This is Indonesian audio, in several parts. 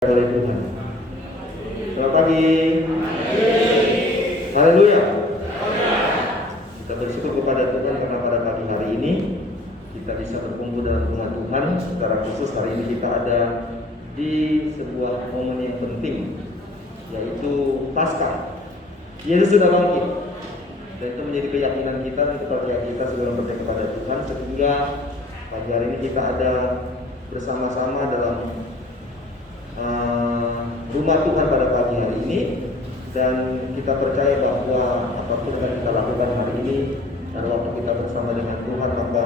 oleh Tuhan. Selamat pagi. Haleluya. Kita bersyukur kepada Tuhan karena pada pagi hari ini kita bisa berkumpul dalam rumah Tuhan. Secara khusus hari ini kita ada di sebuah momen yang penting, yaitu Paskah. Yesus sudah bangkit, dan itu menjadi keyakinan kita dan kepercayaan kita sebelum percaya kepada Tuhan, sehingga pagi hari ini kita ada bersama-sama dalam rumah Tuhan pada pagi hari ini, dan kita percaya bahwa apapun yang kita lakukan hari ini dan waktu kita bersama dengan Tuhan, maka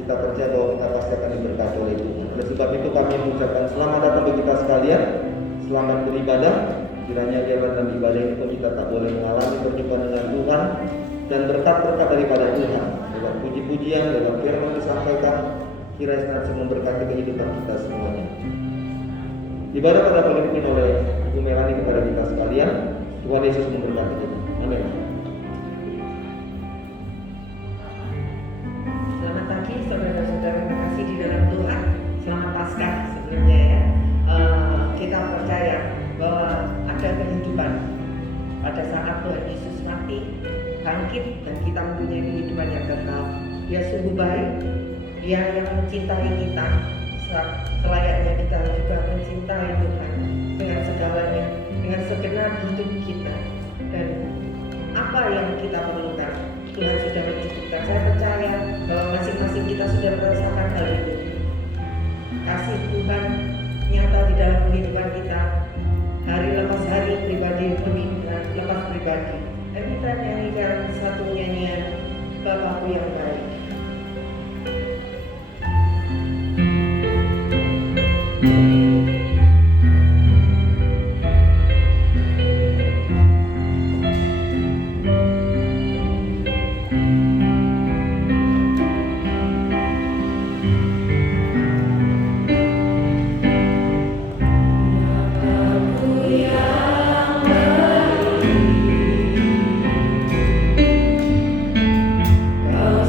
kita percaya bahwa kita pasti akan diberkati oleh Tuhan. Oleh sebab itu kami mengucapkan selamat datang bagi kita sekalian, selamat beribadah. Kiranya dalam ibadah itu kita tak boleh mengalami perjumpaan dengan Tuhan dan berkat-berkat daripada Tuhan lewat puji-pujian, lewat firman disampaikan, kiranya senantiasa memberkati kehidupan kita semuanya. Ibadah pada dipimpin oleh Ibu Melani kepada kita sekalian. Tuhan Yesus memberkati kita. Amin. Selamat pagi saudara-saudara terkasih di dalam Tuhan. Selamat Paskah sebelumnya ya. Kita percaya bahwa ada kehidupan pada saat Tuhan Yesus mati, bangkit, dan kita mempunyai kehidupan yang kekal. Dia sungguh baik, Dia yang mencintai kita. Selayaknya kita juga mencintai Tuhan dengan segalanya, dengan segenap hidup kita, dan apa yang kita perlukan Tuhan sudah mencukupkan. Saya percaya bahwa masing-masing kita sudah merasakan hal itu. Kasih Tuhan nyata di dalam kehidupan kita, hari lepas hari, pribadi lepas pribadi. Dan kita nyanyikan satu nyanyian Bapakku yang baik. Kau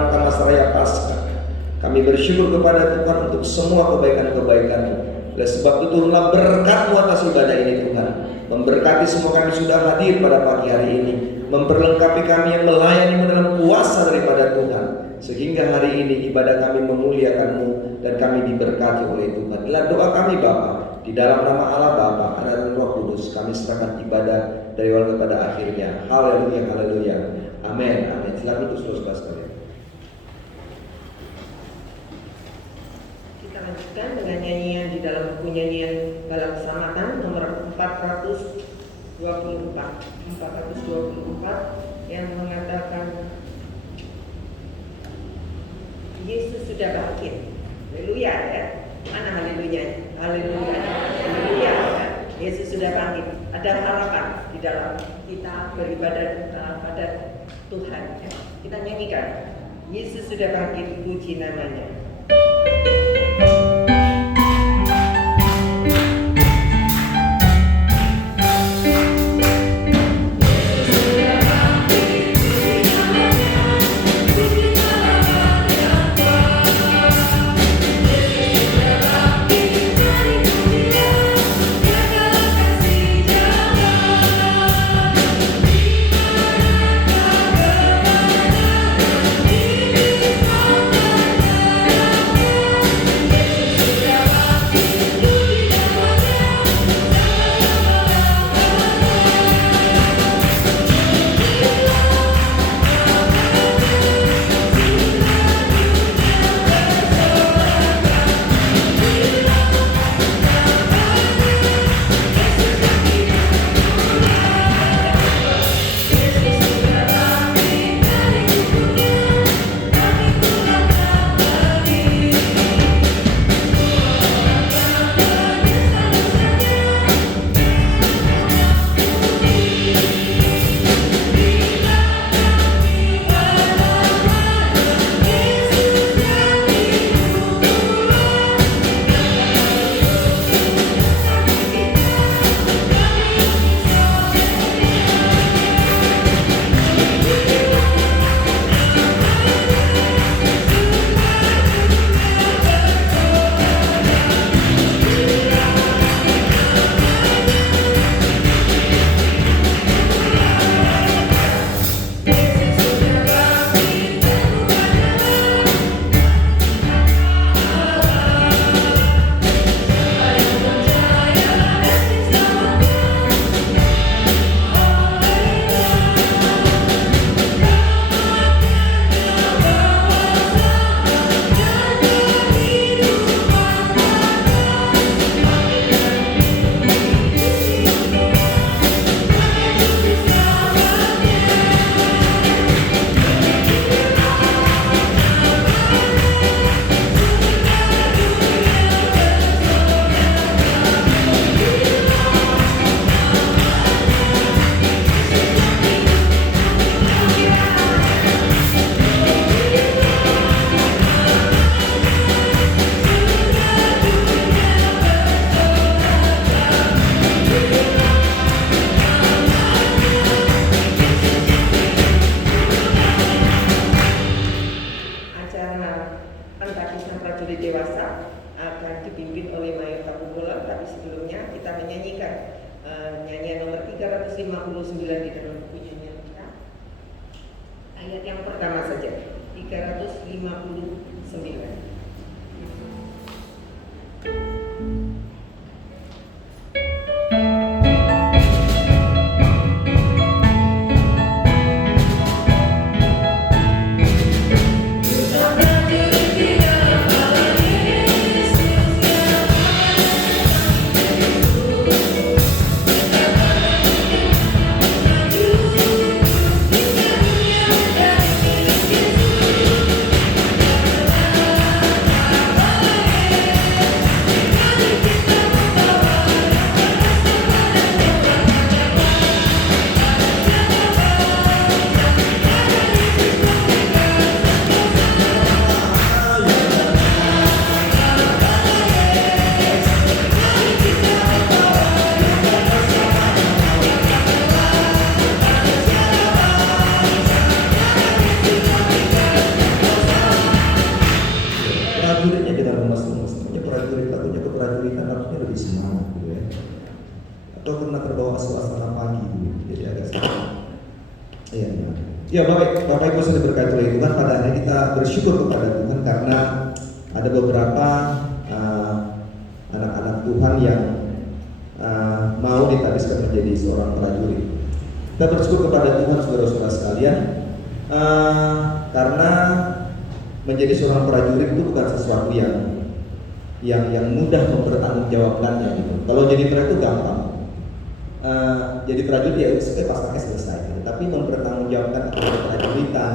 melambangkan masa raya Paskah. Kami bersyukur kepada Tuhan untuk semua kebaikan-kebaikan-Mu. Oleh sebab itu turunlah berkat-Mu atas ibadah ini Tuhan. Memberkati semua kami sudah hadir pada pagi hari ini. Memperlengkapi kami yang melayani-Mu dalam kuasa daripada Tuhan. Sehingga hari ini ibadah kami memuliakan-Mu dan kami diberkati oleh Tuhan. Inilah doa kami Bapa. Di dalam nama Allah Bapa, Anak dan Roh Kudus kami serahkan ibadah dari awal kepada akhirnya. Haleluya, haleluya. Amin, amin. Silakan untuk saudara sekalian. Kita lanjutkan dengan nyanyian di dalam buku nyanyian Bala Keselamatan nomor 424 yang mengatakan Yesus sudah bangkit. Haleluya ya. Mana haleluya? Haleluya. Haleluya ya. Yesus sudah bangkit. Ada harapan di dalam kita beribadah pada Tuhan ya. Kita nyanyikan Yesus sudah bangkit, puji namanya. Nyanyian nomor 359 di dalam buku nyanyian kita. Ayat yang pertama saja, 359. Yesus prajurit, takutnya keprajuritan harusnya lebih semangat gitu ya. Atau karena terbawa suasana pagi gitu, jadi agak sedikit. Iya, ya Bapak Ibu sudah berkati oleh Tuhan. Pada hari kita bersyukur kepada Tuhan karena ada beberapa anak-anak Tuhan yang mau ditabiskan menjadi seorang prajurit. Kita bersyukur kepada Tuhan saudara-saudara sekalian, karena menjadi seorang prajurit itu bukan sesuatu yang mudah mempertanggungjawabkannya gitu. Kalau jadi prajurit itu gampang. Jadi prajurit ya pasangnya selesai gitu. Tapi mempertanggungjawabkan keprajuritan,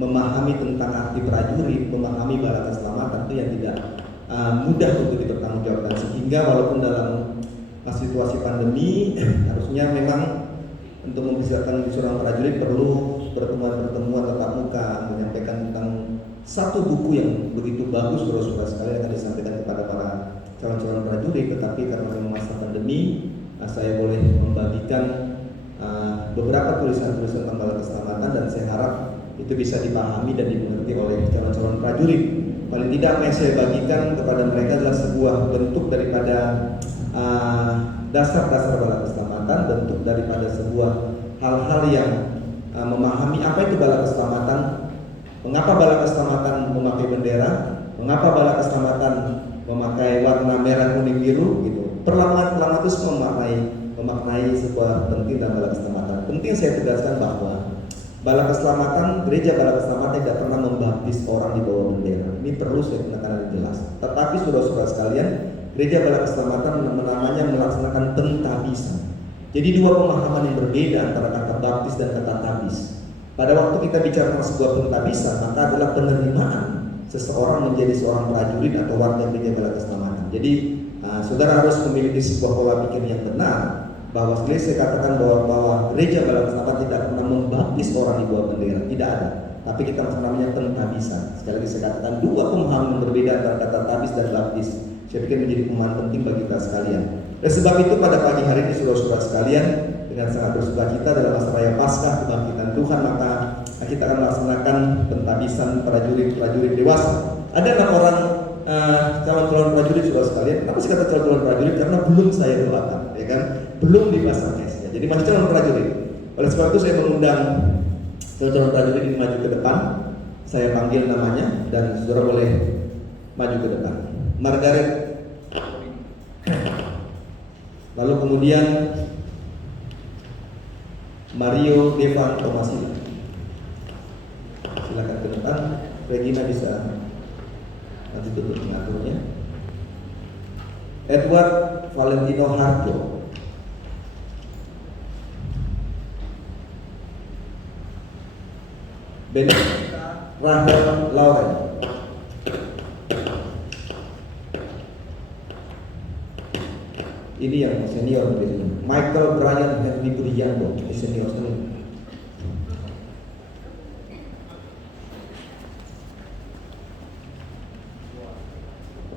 memahami tentang arti prajurit, memahami bala keselamatan itu yang tidak mudah untuk dipertanggungjawabkan. Sehingga walaupun dalam situasi pandemi harusnya memang untuk mempersiapkan seorang prajurit perlu pertemuan tatap muka menyampaikan tentang satu buku yang begitu bagus saudara-saudara sekalian akan disampaikan kepada para calon-calon prajurit. Tetapi karena memang masa pandemi, saya boleh membagikan beberapa tulisan-tulisan tentang bala keselamatan dan saya harap itu bisa dipahami dan dimengerti oleh calon-calon prajurit. Paling tidak apa yang saya bagikan kepada mereka adalah sebuah bentuk daripada dasar-dasar bala keselamatan, bentuk daripada sebuah hal-hal yang memahami apa itu bala keselamatan, mengapa bala keselamatan memakai bendera, mengapa bala keselamatan memakai warna merah kuning biru gitu. Perlawanan itu semua memaknai sebuah penting dalam bala keselamatan. Penting saya tegaskan bahwa bala keselamatan, gereja bala keselamatan tidak pernah membaptis orang di bawah bendera. Ini perlu saya tekankan jelas. Tetapi saudara-saudara sekalian, gereja bala keselamatan namanya melaksanakan pentabisan. Jadi dua pemahaman yang berbeda antara kata baptis dan kata tabis. Pada waktu kita bicara tentang sebuah pentabisan, maka adalah penerimaan seseorang menjadi seorang prajurit atau warga gereja bala keselamatan. Jadi saudara harus memiliki sebuah pola pikir yang benar bahwa sekali saya katakan bahwa gereja bala keselamatan tidak pernah membaptis orang di bawah bendera, tidak ada. Tapi kita namanya pentabisan. Sekali lagi saya katakan dua pemahaman yang berbeda antara kata tabis dan baptis. Saya pikir menjadi pemahaman penting bagi kita sekalian. Dan sebab itu pada pagi hari ini saudara-saudara sekalian, dengan sangat bersukacita dalam masa raya Paskah kebangkitan Tuhan, maka kita akan melaksanakan pentabisan prajurit dewasa. Ada 6 orang calon-calon prajurit saudara sekalian. Kenapa sih kata calon-calon prajurit? Karena belum saya doakan, ya kan? Belum dipasang esnya. Jadi masih calon prajurit. Oleh sebab itu saya mengundang calon-calon prajurit ini maju ke depan. Saya panggil namanya dan saudara boleh maju ke depan. Margaret, lalu kemudian Mario Devan Tomasila. Silakan ke depan. Regina bisa nanti tutup mengaturnya. Edward Valentino Harjo. Benedicta Rahel Lauren. Ini yang senior biasanya. Michael Brian Henry Burianto, ini senior sekali.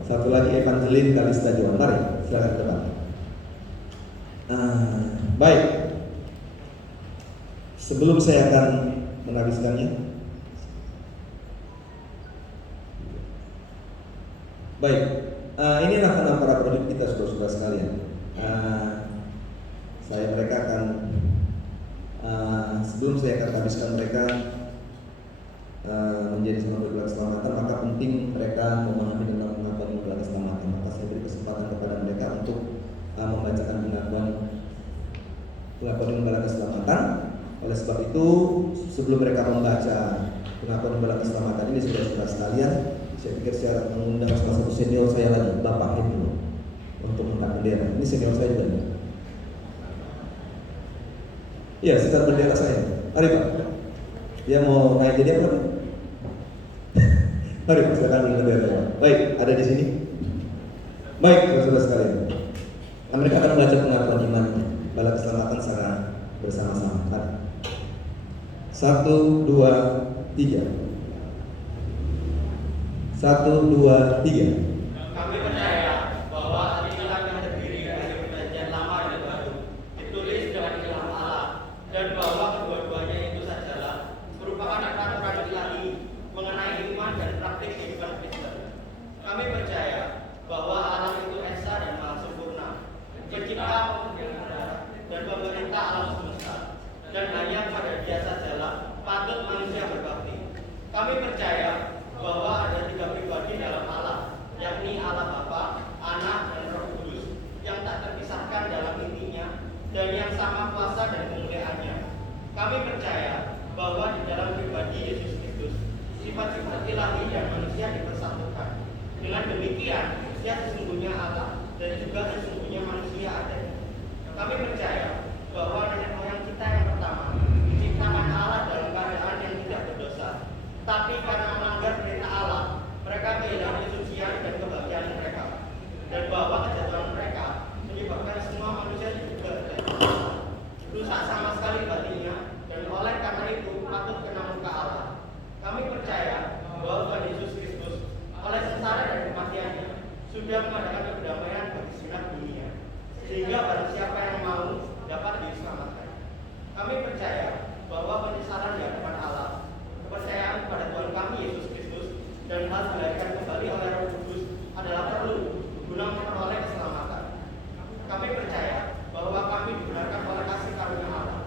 Satu lagi Evangeline Kalista Johan. Mari, silakan ke depan. Baik. Sebelum saya akan menabiskannya, baik. Inilah enam para prajurit kita saudara-saudara sekalian. Mereka akan sebelum saya akan habiskan mereka menjadi seorang bala keselamatan, maka penting mereka memahami tentang pengakuan bala keselamatan. Maka saya beri kesempatan kepada mereka untuk membacakan pengakuan bala keselamatan. Oleh sebab itu, sebelum mereka membaca pengakuan bala keselamatan ini, saudara-saudara sekalian, saya pikir saya mengundang salah satu senior saya lagi, Bapak Hendro, untuk mengangkat bendera. Ini senior saya juga nih. Iya, sekitar bendera saya. Mari Pak. Dia mau naik jadi apa? Mari Pak, silakan ambil bendera. Baik, ada di sini. Baik, saudara-saudara sekalian. Mereka akan membaca pengakuan imannya, bala keselamatan secara bersama-sama. 1, 2, 3. 1, 2, 3. Kami percaya bahwa Alkitab yang terdiri dari perjanjian lama dan baru ditulis dengan ilham Allah, dan bahwa kedua-duanya itu sajalah merupakan aturan ilahi mengenai iman dan praktik kehidupan Kristen. Kami percaya bahwa Allah manusia dipersatukan. Dengan demikian, manusia sesungguhnya Allah dan juga sesungguhnya manusia ada. Kami percaya bahwa nenek moyang kita yang pertama diciptakan Allah dalam keadaan yang tidak berdosa. Tapi karena melanggar perintah Allah, mereka kehilangan kesucian dan kebahagiaan mereka. Dan bahwa kejatuhan mereka menyebabkan semua manusia juga rusak sama sekali batinnya, dan oleh karena itu patut kena murka Allah. Kami percaya bahwa Tuhan Yesus Kristus oleh sengsara dan kematiannya sudah mengadakan kedamaian bagi segenap dunia, sehingga barang siapa yang mau dapat diselamatkan. Kami percaya bahwa penyesalan di hadapan Allah, kepercayaan kepada Tuhan kami Yesus Kristus, dan hal dilahirkan kembali oleh Roh Kudus adalah perlu guna memperoleh keselamatan. Kami percaya bahwa kami dibenarkan oleh kasih karunia Allah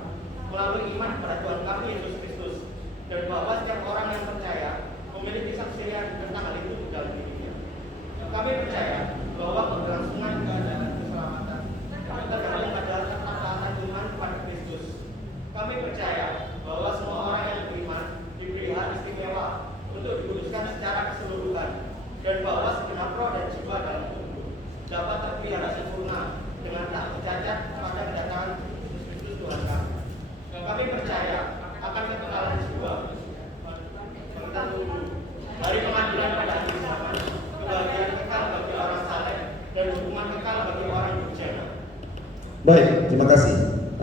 melalui iman kepada Tuhan kami Yesus Kristus, dan bahwa setiap orang yang percaya memiliki kesaksian tentang hal itu di dalam dirinya. Kami percaya bahwa keberlangsungan keadaan keselamatan tergantung pada ketaatan Tuhan kepada Kristus. Kami percaya bahwa semua orang yang beriman diberi hak istimewa untuk dikuduskan secara keseluruhan, dan bahwa segenap roh dan jiwa dalam tubuh dapat terpelihara sempurna dengan tak bercacat pada kedatangan Yesus Kristus Tuhan kami. Kami percaya akan kekekalan jiwa, tentang tubuh, hari pengadilan pada akhir zaman, kebahagiaan kekal bagi orang saleh, dan hukuman kekal bagi orang durjana. Baik, terima kasih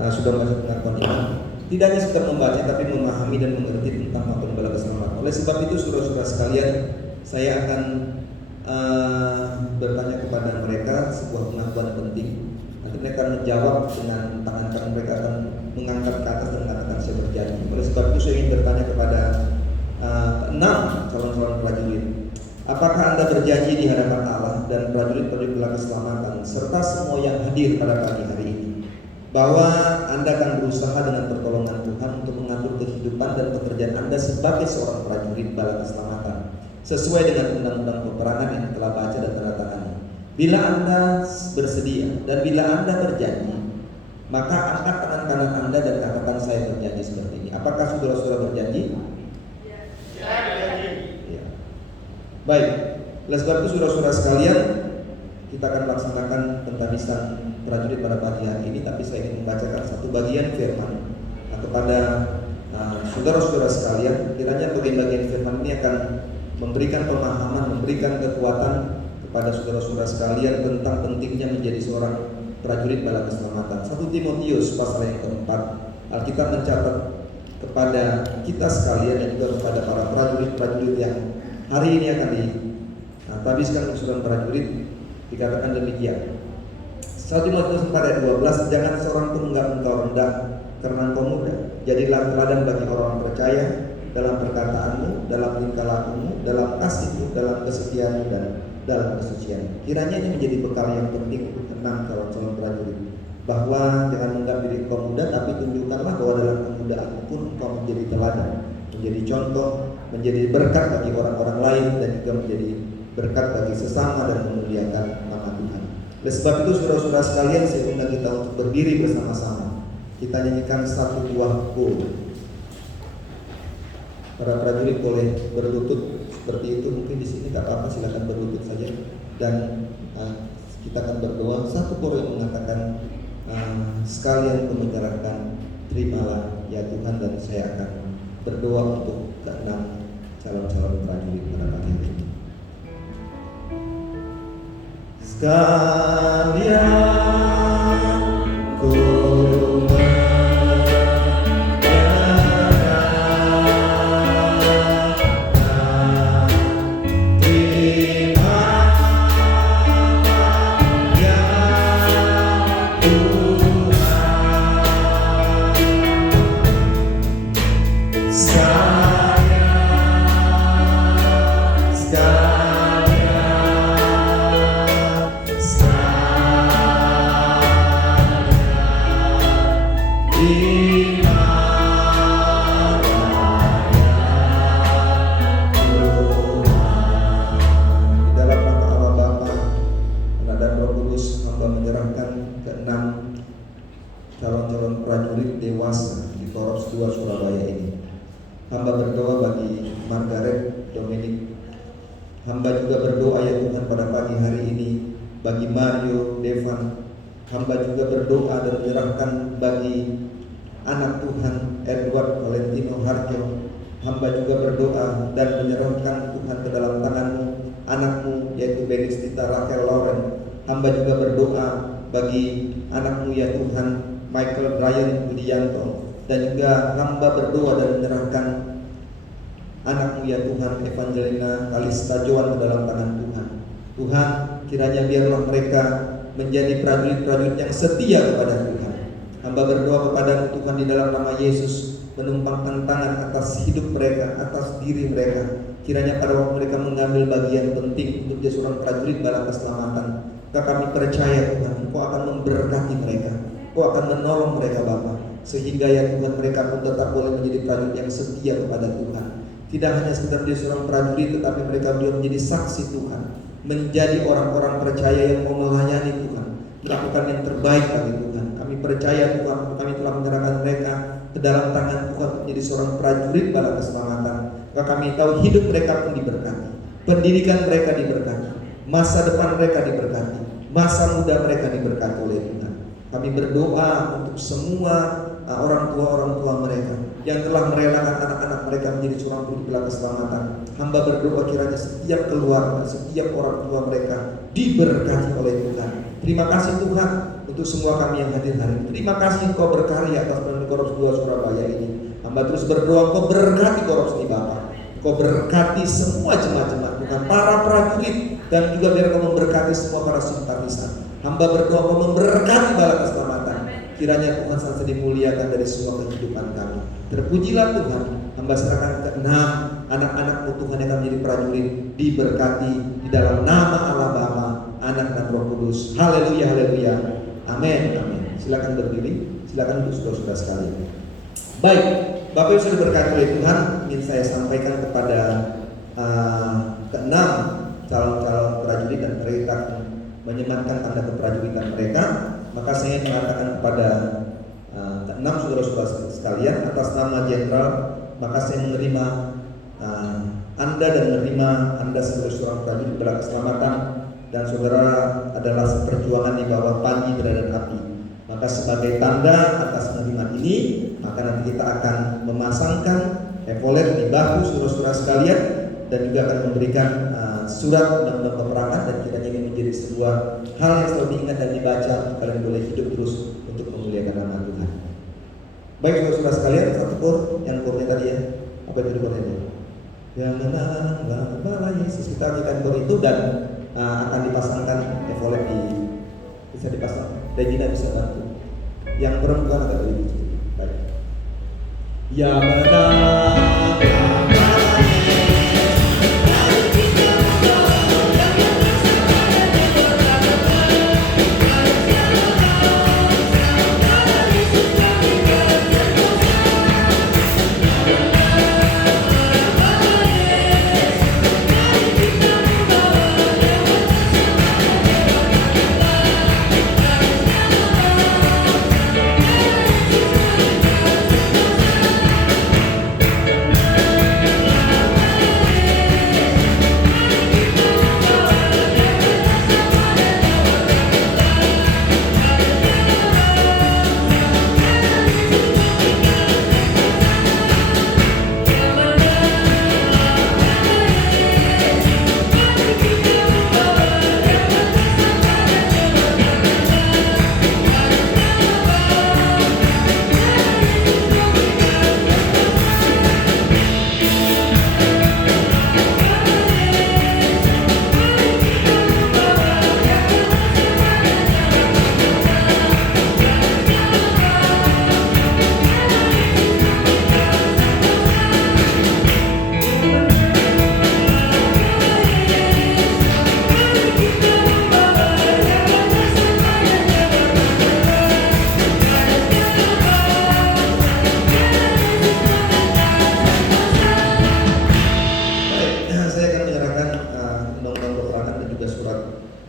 sudah masuk pengakuan iman. Tidak hanya sekedar membaca, tapi memahami dan mengerti tentang makna bala keselamatan. Oleh sebab itu, saudara-saudara sekalian, saya akan bertanya kepada mereka sebuah pengakuan penting. Nanti mereka akan menjawab dengan tangan kanan, mereka akan mengangkat ke atas dan mengatakan saya berjanji. Oleh sebab itu, saya ingin bertanya kepada 6 calon-calon prajurit. Apakah Anda berjanji di hadapan Allah dan prajurit-prajurit bala keselamatan serta semua yang hadir pada pagi hari ini bahwa Anda akan berusaha dengan pertolongan Tuhan untuk mengatur kehidupan dan pekerjaan Anda sebagai seorang prajurit bala keselamatan sesuai dengan undang-undang peperangan yang telah baca dan tanda tangannya? Bila Anda bersedia dan bila Anda berjanji, maka angkat tangan kanan Anda dan katakan saya berjanji seperti ini. Apakah saudara-saudara berjanji? Saya berjanji. Ya. Baik, oleh sebab itu saudara-saudara sekalian, kita akan melaksanakan pentamisan prajurit pada pagi hari ini, tapi saya ingin membacakan satu bagian firman kepada saudara-saudara sekalian. Kiranya bagian-bagian firman ini akan memberikan pemahaman, memberikan kekuatan kepada saudara-saudara sekalian tentang pentingnya menjadi seorang prajurit bala keselamatan. 1 Timotius pasal yang keempat, Alkitab mencatat kepada kita sekalian dan juga kepada para prajurit-prajurit yang hari ini akan dihabiskan usulan prajurit, dikatakan demikian. 1 Timotius 4 ayat 12, jangan seorang pun engkau rendah karena engkau muda. Jadilah teladan bagi orang percaya dalam perkataanmu, dalam tingkah lakumu, dalam kasihmu, dalam kesetiaanmu, dan dalam kesucian. Kiranya ini menjadi bekal yang penting untuk tenang calon-calon prajurit, bahwa jangan menganggap diri engkau muda, tapi tunjukkanlah bahwa dalam kemudaanmu pun engkau menjadi teladan, menjadi contoh, menjadi berkat bagi orang-orang lain, dan juga menjadi berkat bagi sesama dan memuliakan nama Tuhan. Oleh sebab itu saudara-saudara sekalian, saya undang kita untuk berdiri bersama-sama. Kita nyanyikan satu buah go. Para prajurit boleh berlutut seperti itu, mungkin di sini tak apa-apa, silakan berlutut saja. Dan kita akan berdoa. Satu kor yang mengatakan sekalian menyerahkan, terimalah ya Tuhan, dan saya akan berdoa untuk ke-6 calon-calon prajurit pada pagi hari ini. Sekalian ku sekalian Hamba juga berdoa ya Tuhan pada pagi hari ini bagi Mario, Devan. Hamba juga berdoa dan menyerahkan bagi anak Tuhan Edward Valentino Harjo. Hamba juga berdoa dan menyerahkan Tuhan ke dalam tangan-Mu anakmu yaitu Benistita Raquel Lauren. Hamba juga berdoa bagi anakmu ya Tuhan Michael Brian Budianto, dan juga hamba berdoa dan menyerahkan anakmu ya Tuhan Evangelina Kalista Joan ke dalam tangan Tuhan. Tuhan, kiranya biarlah mereka menjadi prajurit-prajurit yang setia kepada Tuhan. Hamba berdoa kepada-Mu Tuhan di dalam nama Yesus, menumpangkan tangan atas hidup mereka, atas diri mereka. Kiranya pada waktu mereka mengambil bagian penting untuk jadi seorang prajurit bala keselamatan, maka kami percaya Tuhan, Engkau akan memberkati mereka, Engkau akan menolong mereka Bapa, sehingga ya Tuhan mereka pun tetap boleh menjadi prajurit yang setia kepada Tuhan. Tidak hanya sekedar menjadi seorang prajurit, tetapi mereka juga menjadi saksi Tuhan, menjadi orang-orang percaya yang mau melayani Tuhan, melakukan yang terbaik bagi Tuhan. Kami percaya Tuhan, kami telah menyerahkan mereka ke dalam tangan Tuhan menjadi seorang prajurit bala keselamatan. Maka kami tahu hidup mereka pun diberkati, pendidikan mereka diberkati, masa depan mereka diberkati, masa muda mereka diberkati oleh Tuhan. Kami berdoa untuk semua orang tua mereka yang telah merelakan anak-anak mereka menjadi seorang prajurit bala keselamatan. Hamba berdoa kiranya setiap keluarga, setiap orang tua mereka diberkati oleh Tuhan. Terima kasih Tuhan untuk semua kami yang hadir hari ini. Terima kasih Engkau berkarya atas Korps 2 Surabaya ini. Hamba terus berdoa Engkau berkati Korps ini Bapak. Engkau berkati semua jemaat-jemaat Tuhan, para prajurit, dan juga biar Engkau memberkati semua para simpatisan. Hamba berdoa Engkau memberkati bala keselamatan. Kiranya Tuhan senantiasa dimuliakan dari semua kehidupan kami. Terpujilah Tuhan. Hamba serahkan ke 6 anak-anak-Mu Tuhan yang akan menjadi prajurit, diberkati di dalam nama Allah Bapa, Anak dan Roh Kudus. Haleluya, haleluya. Amin, amin. Silakan berdiri, silakan duduk saudara-saudara sekalian. Baik, Bapak Ibu sudah diberkati oleh Tuhan. Ingin saya sampaikan kepada ke-6 calon-calon prajurit dan mereka menyematkan tanda keprajuritan mereka. Maka saya mengatakan kepada ke-6 saudara-saudara sekalian atas nama Jenderal, maka saya menerima Anda dan menerima Anda sebagai seorang prajurit bala keselamatan, dan saudara adalah seperjuangan di bawah Panji Teladan Api. Maka sebagai tanda atas penerimaan ini, maka nanti kita akan memasangkan epolet di bahu saudara-saudara sekalian, dan juga akan memberikan surat undang-undang peperangan, dan kiranya ini menjadi sebuah hal yang selalu diingat dan dibaca. Kalian boleh hidup terus untuk memuliakan nama Tuhan. Baik saudara-saudara sekalian, satu kor yang kornya tadi ya, apa itu kornya? Yang menang bala Yesus. Kita nyanyikan kor itu dan akan dipasangkan epolet bisa dipasang. Regina bisa bantu. Yang perempuan agak lebih kecil. Baik. Yang menang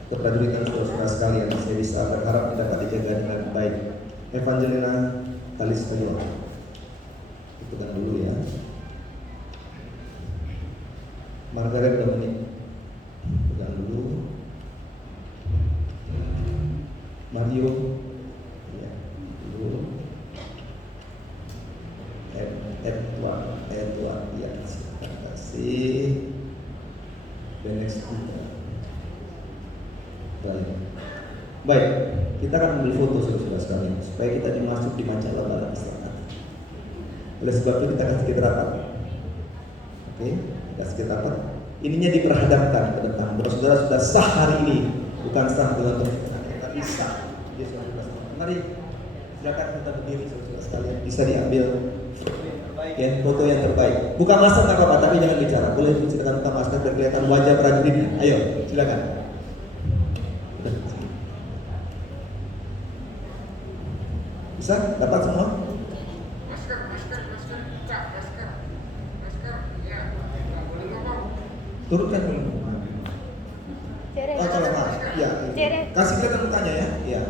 keprajuritan saudara-saudara sekalian. Saya bisa berharap dapat dijaga dengan baik. Evangelina Kalista Joan, itu kan dulu ya. Margaret Dominic Mario, ya, dulu. Edward, ya, terima kasih. The next juga. Baik, kita akan ambil foto saudara sekalian supaya kita dimasuk di majalah Barat Masyarakat. Oleh sebab itu kita akan sedikit rapat. Oke, kita sedikit rapat. Ininya diperhadapkan ke depan. Saudara sudah sah hari ini, bukan sah dalam tapi sah. Dia sudah sah. Mari silakan kita berdiri saudara sekalian. Bisa diambil ya, foto yang terbaik. Buka masker nggak apa-apa, tapi jangan bicara. Boleh silakan buka masker dan kelihatan wajah prajuritnya. Ayo, silakan. Bisa dapat semua? Masker, ya, nggak boleh ngomong. Turunkan dulu. Cere. Oh, kalau ya. Cere. Kasih kelihatan mukanya ya. Iya.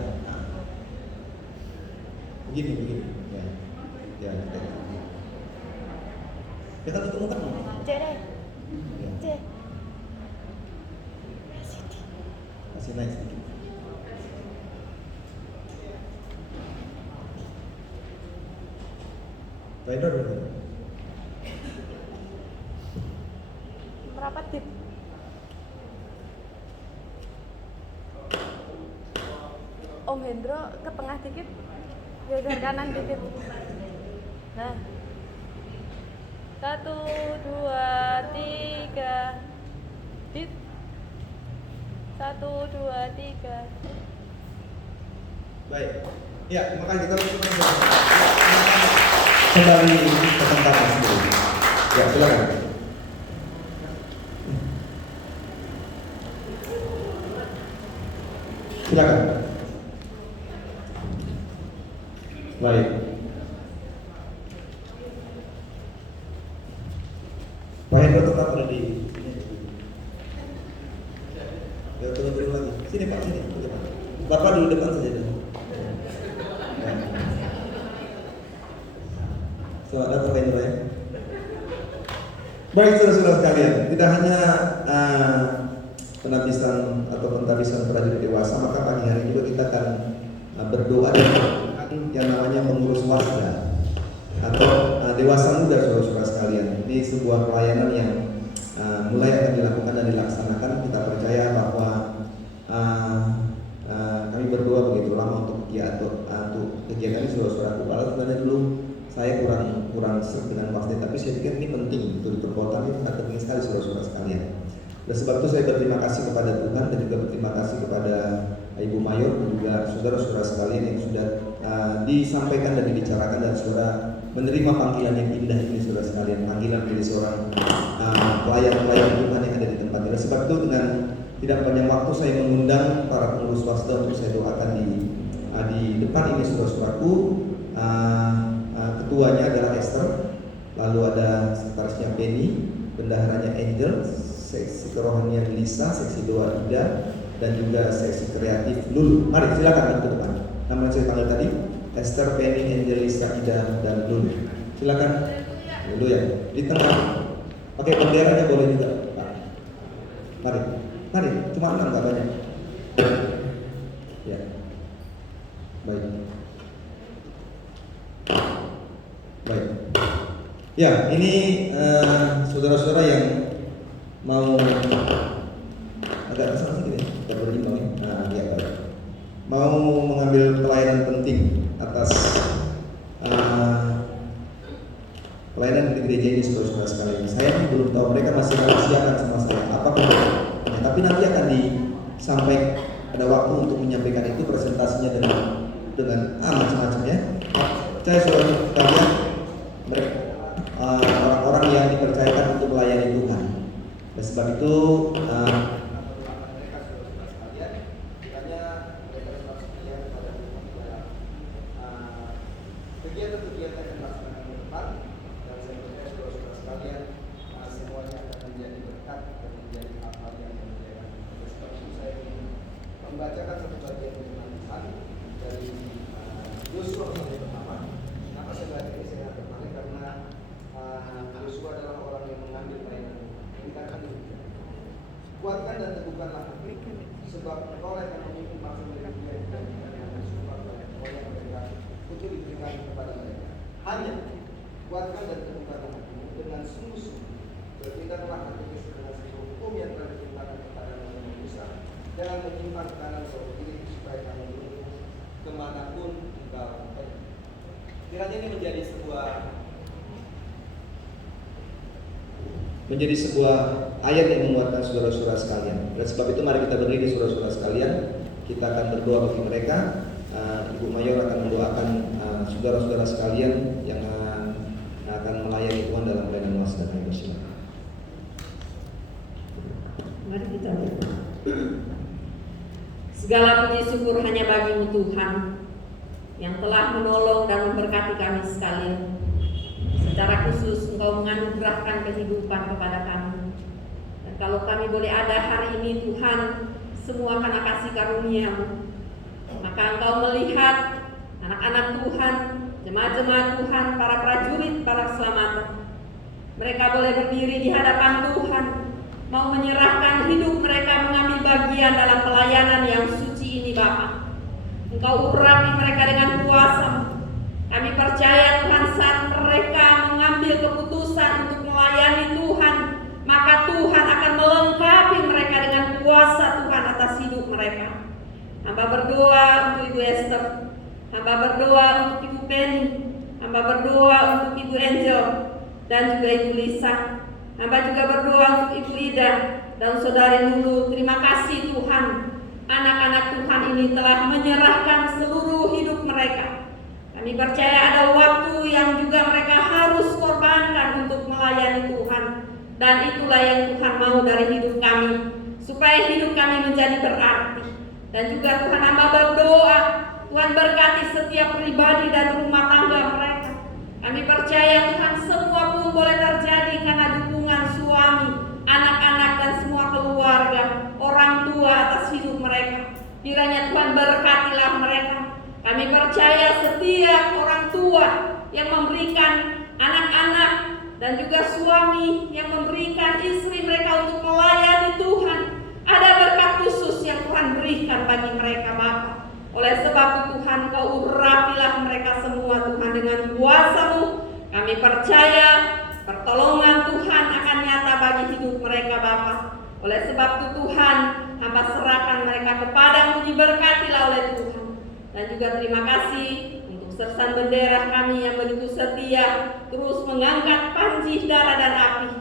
Begini. Ya. Ya. Kita tutup muka dulu. Cere. Ya. Cere. Masih naik sedikit. Rider dulu. Merapat dip. Om Hendro ke tengah dikit, geser kanan dikit. Nah, 1, 2, 3, dit. 1, 2, 3. Baik. Ya, terima kasih. Kita langsung kembali ke tempat sendiri. Ya, silakan. Silakan. Baik. Pak Hendro tetap ada di sini. Ya, turun lagi. Sini Pak, sini. Bapak dulu depan saja dulu. Ya. Selamat datang Pak Hendro ya. Baik saudara-saudara sekalian, tidak hanya penabisan atau pentabisan prajurit dewasa, maka pagi hari juga kita akan berdoa dan yang namanya pengurus warga atau dewasa muda saudara-saudara sekalian. Ini sebuah pelayanan yang mulai akan dilakukan dan dilaksanakan. Kita percaya bahwa kami berdoa begitu lama untuk kegiatan ini saudara-saudaraku. Kalau sebenarnya dulu saya kurang sering dengan pasti, tapi saya pikir ini penting untuk di perkotaan ini sangat penting sekali saudara-saudara sekalian. Oleh sebab itu saya berterima kasih kepada Tuhan dan juga berterima kasih kepada Ibu Mayor dan juga saudara-saudara sekalian yang sudah disampaikan dan dibicarakan dan saudara menerima panggilan yang indah ini saudara sekalian, panggilan menjadi seorang pelayan-pelayan Tuhan yang ada di tempat ini. Oleh sebab itu dengan tidak panjang waktu saya mengundang para pengurus swasta untuk saya doakan di depan ini saudara-saudaraku. Ketuanya adalah Esther, lalu ada sekretarisnya Penny, bendaharanya Angel, seksi kerohanian Lisa, seksi doa Ida, dan juga seksi kreatif Lulu. Mari silakan ke depan. Nama saya panggil tadi Esther, Penny, Angel, Lisa, Ida, dan Lulu. Silakan. Lulu ya. Di tengah. Pakai benderanya boleh juga. Mari. Cuma 6 nggak banyak. Ya. Baik. Ya, ini saudara-saudara yang mau agak kesana sedikit ya, kita berimbang ya. Ya baik. Mau mengambil pelayanan penting atas pelayanan di gereja ini saudara-saudara sekalian. Saya belum tahu, mereka masih rahasiakan sama saya apapun. Ya, tapi nanti akan disampaikan pada waktu untuk menyampaikan itu presentasinya dengan macam-macamnya. Saya saudara sekalian, orang-orang yang dipercayakan untuk melayani Tuhan. Oleh sebab itu kegiatan-kegiatan yang dilaksanakan ke depan, dan saya percaya saudara-saudara sekalian semuanya akan menjadi berkat dan menjadi hal-hal yang memuliakan. Oleh sebab itu saya ingin membacakan satu bagian firman Tuhan dari Yosua pasal yang pertama. Kenapa saya baca ini? Saya tertarik karena Yosua adalah orang yang mengambil pelayanan. Dikatakan demikian. Kuatkan dan teguhkanlah hati, sebab engkau akan memimpin bangsa dari dunia dan semuanya mereka untuk diberikan kepada mereka. Hanya kuatkan dan teguhkan hatimu dengan sungguh-sungguh. Berpindahlah hatimu dengan seluruh hukum yang telah ditimpakan kepada Nabi Musa. Jangan menyimpang kanan atau kiri supaya kamu beruntung kemanapun engkau pergi. Kiranya ini menjadi sebuah ayat yang menguatkan saudara-saudara sekalian. Dan sebab itu mari kita berdiri saudara-saudara sekalian. Kita akan berdoa bagi mereka. Ibu Mayor akan mendoakan saudara-saudara sekalian yang akan melayani Tuhan dalam pelayanan wasda. Bersilakan. Mari kita berdoa. Segala puji syukur hanya bagi-Mu Tuhan yang telah menolong dan memberkati kami sekalian. Secara khusus Engkau menganugerahkan kehidupan kepada kami. Dan kalau kami boleh ada hari ini Tuhan, semua karena kasih karunia-Mu. Maka Engkau melihat anak-anak Tuhan, jemaat-jemaat Tuhan, para prajurit, para keselamatan. Mereka boleh berdiri di hadapan Tuhan, mau menyerahkan hidup mereka mengambil bagian dalam pelayanan yang suci ini Bapa. Engkau urapi mereka dengan kuasa. Kami percaya Tuhan saat mereka mengambil keputusan untuk melayani Tuhan, maka Tuhan akan melengkapi mereka dengan kuasa Tuhan atas hidup mereka. Hamba berdoa untuk Ibu Esther, hamba berdoa untuk Ibu Penny, hamba berdoa untuk Ibu Angel dan juga Ibu Lisa. Hamba juga berdoa untuk Ibu Ida dan Saudari Lulu. Terima kasih Tuhan, anak-anak Tuhan ini telah menyerahkan seluruh hidup mereka. Kami percaya ada waktu yang juga mereka harus korbankan untuk melayani Tuhan. Dan itulah yang Tuhan mau dari hidup kami, supaya hidup kami menjadi berarti. Dan juga Tuhan hamba berdoa, Tuhan berkati setiap pribadi dan rumah tangga mereka. Kami percaya Tuhan semua pun boleh terjadi karena dukungan suami, anak-anak dan semua keluarga, orang tua atas hidup mereka. Kiranya Tuhan berkatilah mereka. Kami percaya setiap orang tua yang memberikan anak-anak dan juga suami yang memberikan istri mereka untuk melayani Tuhan, ada berkat khusus yang Tuhan berikan bagi mereka Bapa. Oleh sebab itu Tuhan, Kau urapilah mereka semua Tuhan dengan kuasa-Mu. Kami percaya pertolongan Tuhan akan nyata bagi hidup mereka Bapa. Oleh sebab itu Tuhan, hamba serahkan mereka kepadamu, diberkatilah oleh Tuhan. Dan juga terima kasih untuk sersan bendera kami yang begitu setia terus mengangkat panji darah dan api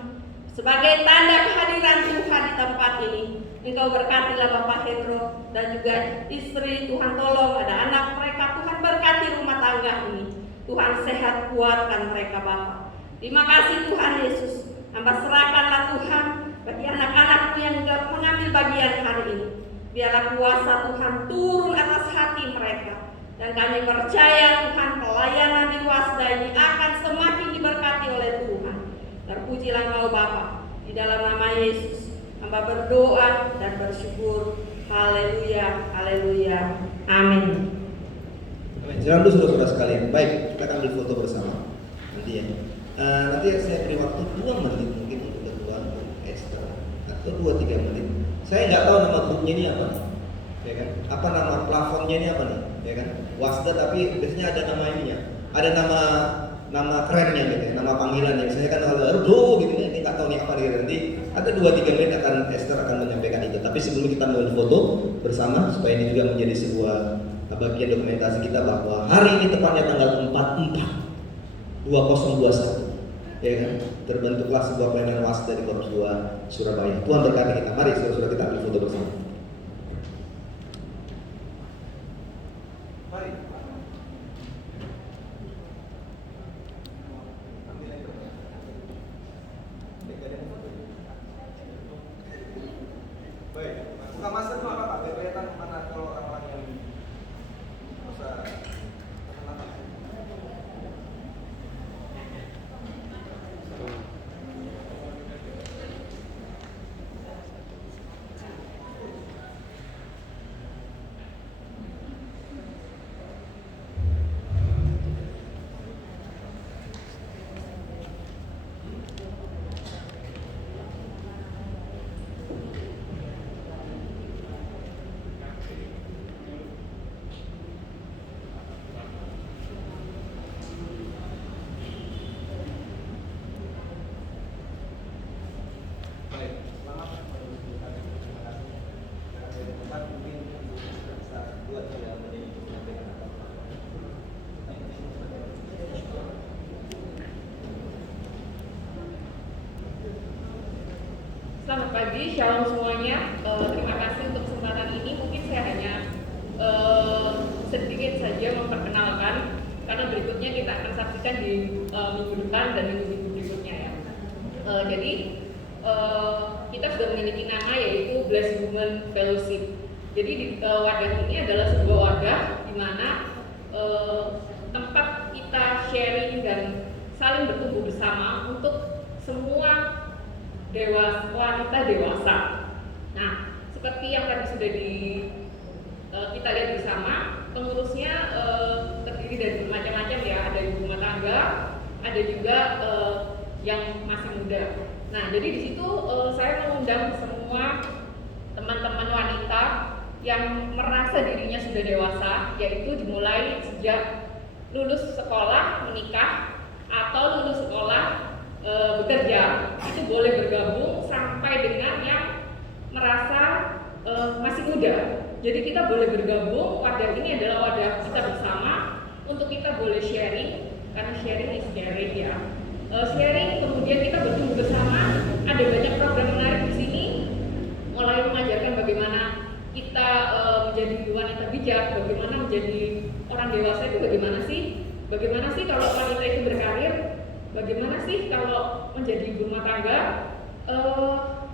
sebagai tanda kehadiran Tuhan di tempat ini. Engkau berkatilah Bapak Hendro dan juga istri, Tuhan tolong ada anak mereka, Tuhan berkati rumah tangga ini. Tuhan sehat, kuatkan mereka Bapak. Terima kasih Tuhan Yesus. Hamba serahkanlah Tuhan bagi anak-anakmu yang mengambil bagian hari ini. Biarlah kuasa Tuhan turun atas hati mereka. Dan kami percaya Tuhan pelayanan di Wasda ini akan semakin diberkati oleh Tuhan. Terpujilah Engkau Bapa. Di dalam nama Yesus hamba berdoa dan bersyukur. Haleluya, haleluya, amin. Jangan dulu saudara-saudara sekalian. Baik, kita akan ambil foto bersama. Nanti ya. Nanti saya beri waktu 2 menit mungkin untuk kedua Esther atau 2-3 menit. Saya nggak tahu nama grupnya ini apa, ya kan? Apa nama plafonnya ini apa nih, ya kan? Wasda tapi biasanya ada nama ininya, ada nama kerennya gitu, ya, nama panggilannya. Saya kan kalau gitu ya, ini nggak tahu nih apa nih. Nanti ada 2-3 menit akan Esther akan menyampaikan itu. Tapi sebelum kita mengambil foto bersama supaya ini juga menjadi sebuah bagian dokumentasi kita bahwa hari ini tepatnya tanggal 4/4/2021. Ya kan, terbentuklah sebuah pelayanan Wasda di Korps 2 Surabaya. Tuhan berkati kita. Mari saudara-saudara kita ambil foto bersama. Mari. Baik, buka masker itu apa Pak? Biar kelihatan mana kalau orang-orang yang masa pagi, shalom semuanya. Terima kasih untuk kesempatan ini. Mungkin saya hanya sedikit saja memperkenalkan, karena berikutnya kita akan saksikan di minggu depan dan minggu-minggu berikutnya ya. Jadi kita sudah memiliki nama yaitu Blessed Women Fellowship. Jadi wadah ini adalah sebuah wadah di mana tempat kita sharing dan saling bertumbuh bersama untuk semua wanita dewasa. Nah, seperti yang tadi sudah kita lihat bersama, pengurusnya terdiri dari bermacam-macam ya. Ada ibu rumah tangga, ada juga yang masih muda. Nah, jadi di situ saya mengundang semua teman-teman wanita yang merasa dirinya sudah dewasa, yaitu dimulai sejak lulus sekolah menikah atau lulus sekolah bekerja, itu boleh bergabung sampai dengan yang merasa masih muda. Jadi kita boleh bergabung. Wadah ini adalah wadah kita bersama untuk kita boleh sharing, karena sharing is caring ya. Sharing, kemudian kita bertumbuh bersama. Ada banyak program menarik di sini, mulai mengajarkan bagaimana kita menjadi wanita bijak, bagaimana menjadi orang dewasa itu bagaimana sih kalau wanita itu berkarir, bagaimana sih kalau menjadi ibu rumah tangga,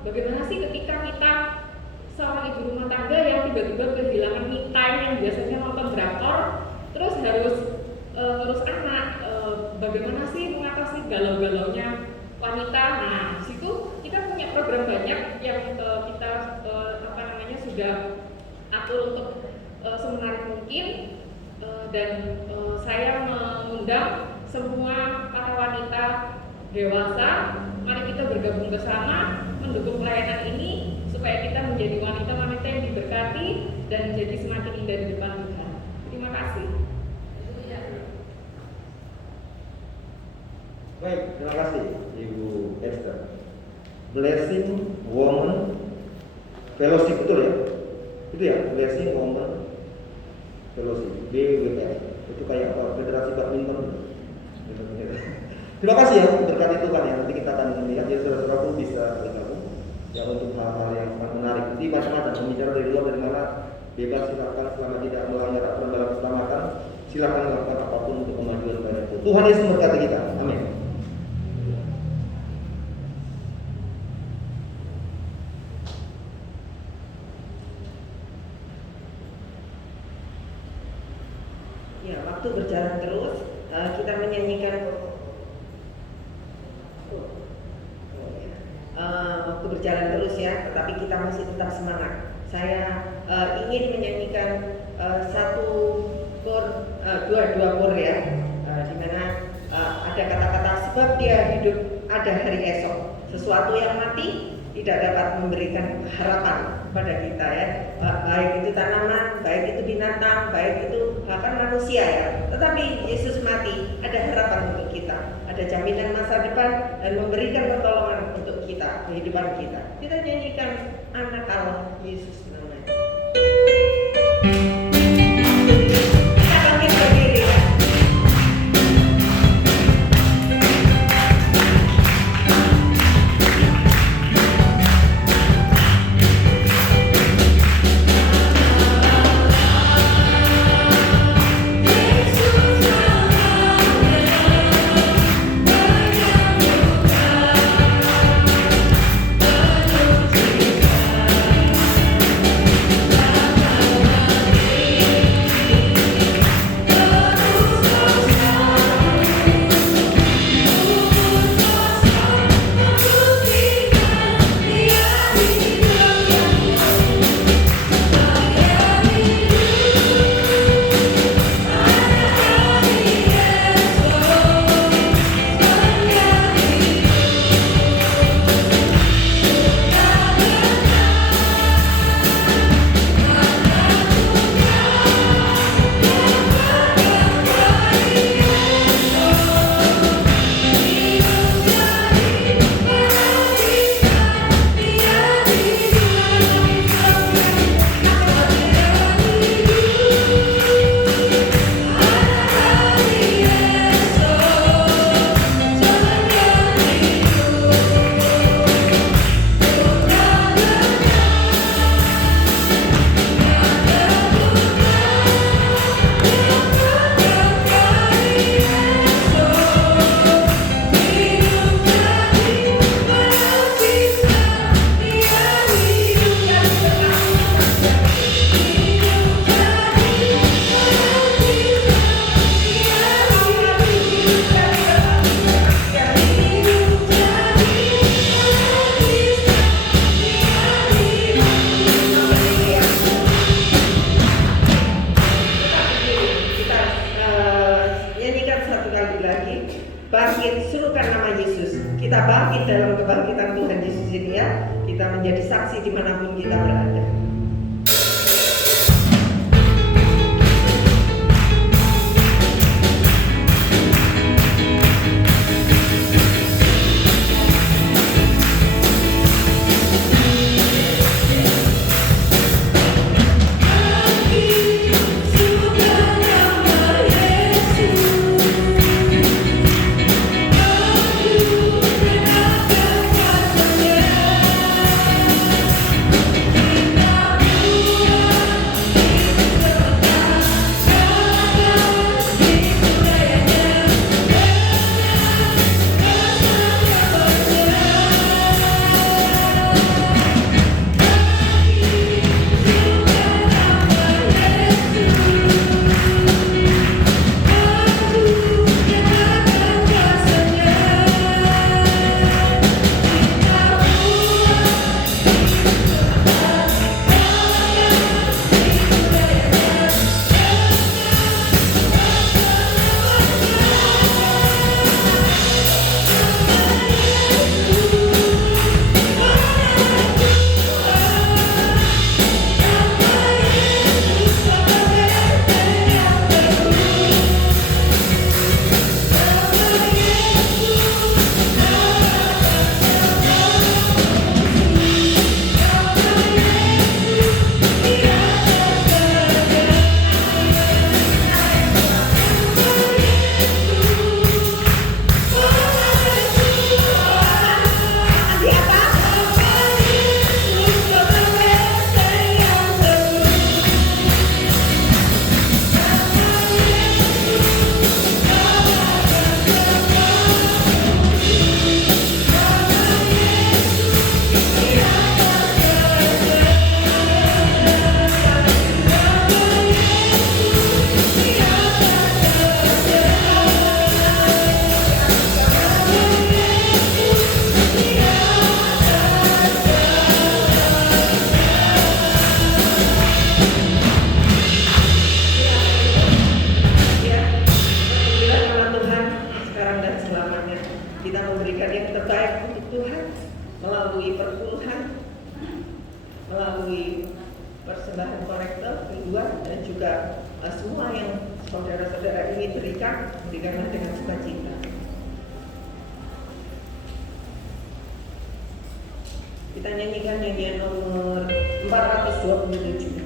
bagaimana sih ketika kita seorang ibu rumah tangga yang tiba-tiba kehilangan me time yang biasanya nonton drakor, terus harus ngurus anak, bagaimana sih mengatasi galau-galaunya wanita. Nah, di situ kita punya program banyak yang kita sudah atur untuk semenarik mungkin, dan saya mengundang semua para wanita dewasa, mari kita bergabung bersama mendukung pelayanan ini supaya kita menjadi wanita-wanita yang diberkati dan menjadi semakin indah di depan Tuhan. Terima kasih. Baik, terima kasih Ibu Esther. Blessing Women Fellowship, betul ya? Itu ya, Blessing Women Fellowship, BWF. Itu kayak apa? Federasi Badminton. Terima kasih ya, berkati Tuhan ya. Nanti kita akan melihat ya, saudara-saudaraku bisa bergabung ya untuk hal-hal yang sangat menarik. Jadi macam-macam, pembicara dari luar dari mana bebas, silakan selama tidak melanggar aturan dalam keselamatan, silakan lakukan apapun untuk kemajuan banyak itu. Tuhan Yesus memberkati kita. Amin. Ya, waktu berjalan terus, kita menyanyikan waktu berjalan terus ya, tetapi kita masih tetap semangat. Saya ingin menyanyikan dua kor ya, di mana ada kata-kata sebab dia hidup ada hari esok. Sesuatu yang mati tidak dapat memberikan harapan pada kita ya, baik itu tanaman, baik itu binatang, baik itu bahkan manusia ya. Tetapi Yesus mati, ada harapan untuk kita, ada jaminan masa depan dan memberikan pertolongan untuk kita, kehidupan kita. Kita nyanyikan anak Allah Yesus namanya. Kita bangkit berdiri ya. Yesus kita bangkit dalam kebangkitan Tuhan Yesus ini ya. Kita menjadi saksi dimanapun kita berada. Melalui persembahan kolektor kedua dan juga semua yang saudara-saudara ini berikanlah dengan sukacita. Kita nyanyikan nyanyian nomor 427.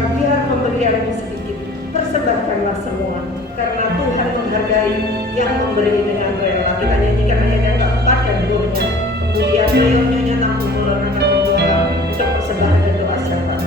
Biar pemberianmu sedikit, persembahkanlah semua, karena Tuhan menghargai yang memberi dengan rela. Kita nyanyikan ayat yang keempat dan burnya. Kemudian ayo nyanyi 60 akan berdoa untuk persembahan dan doa syafaat.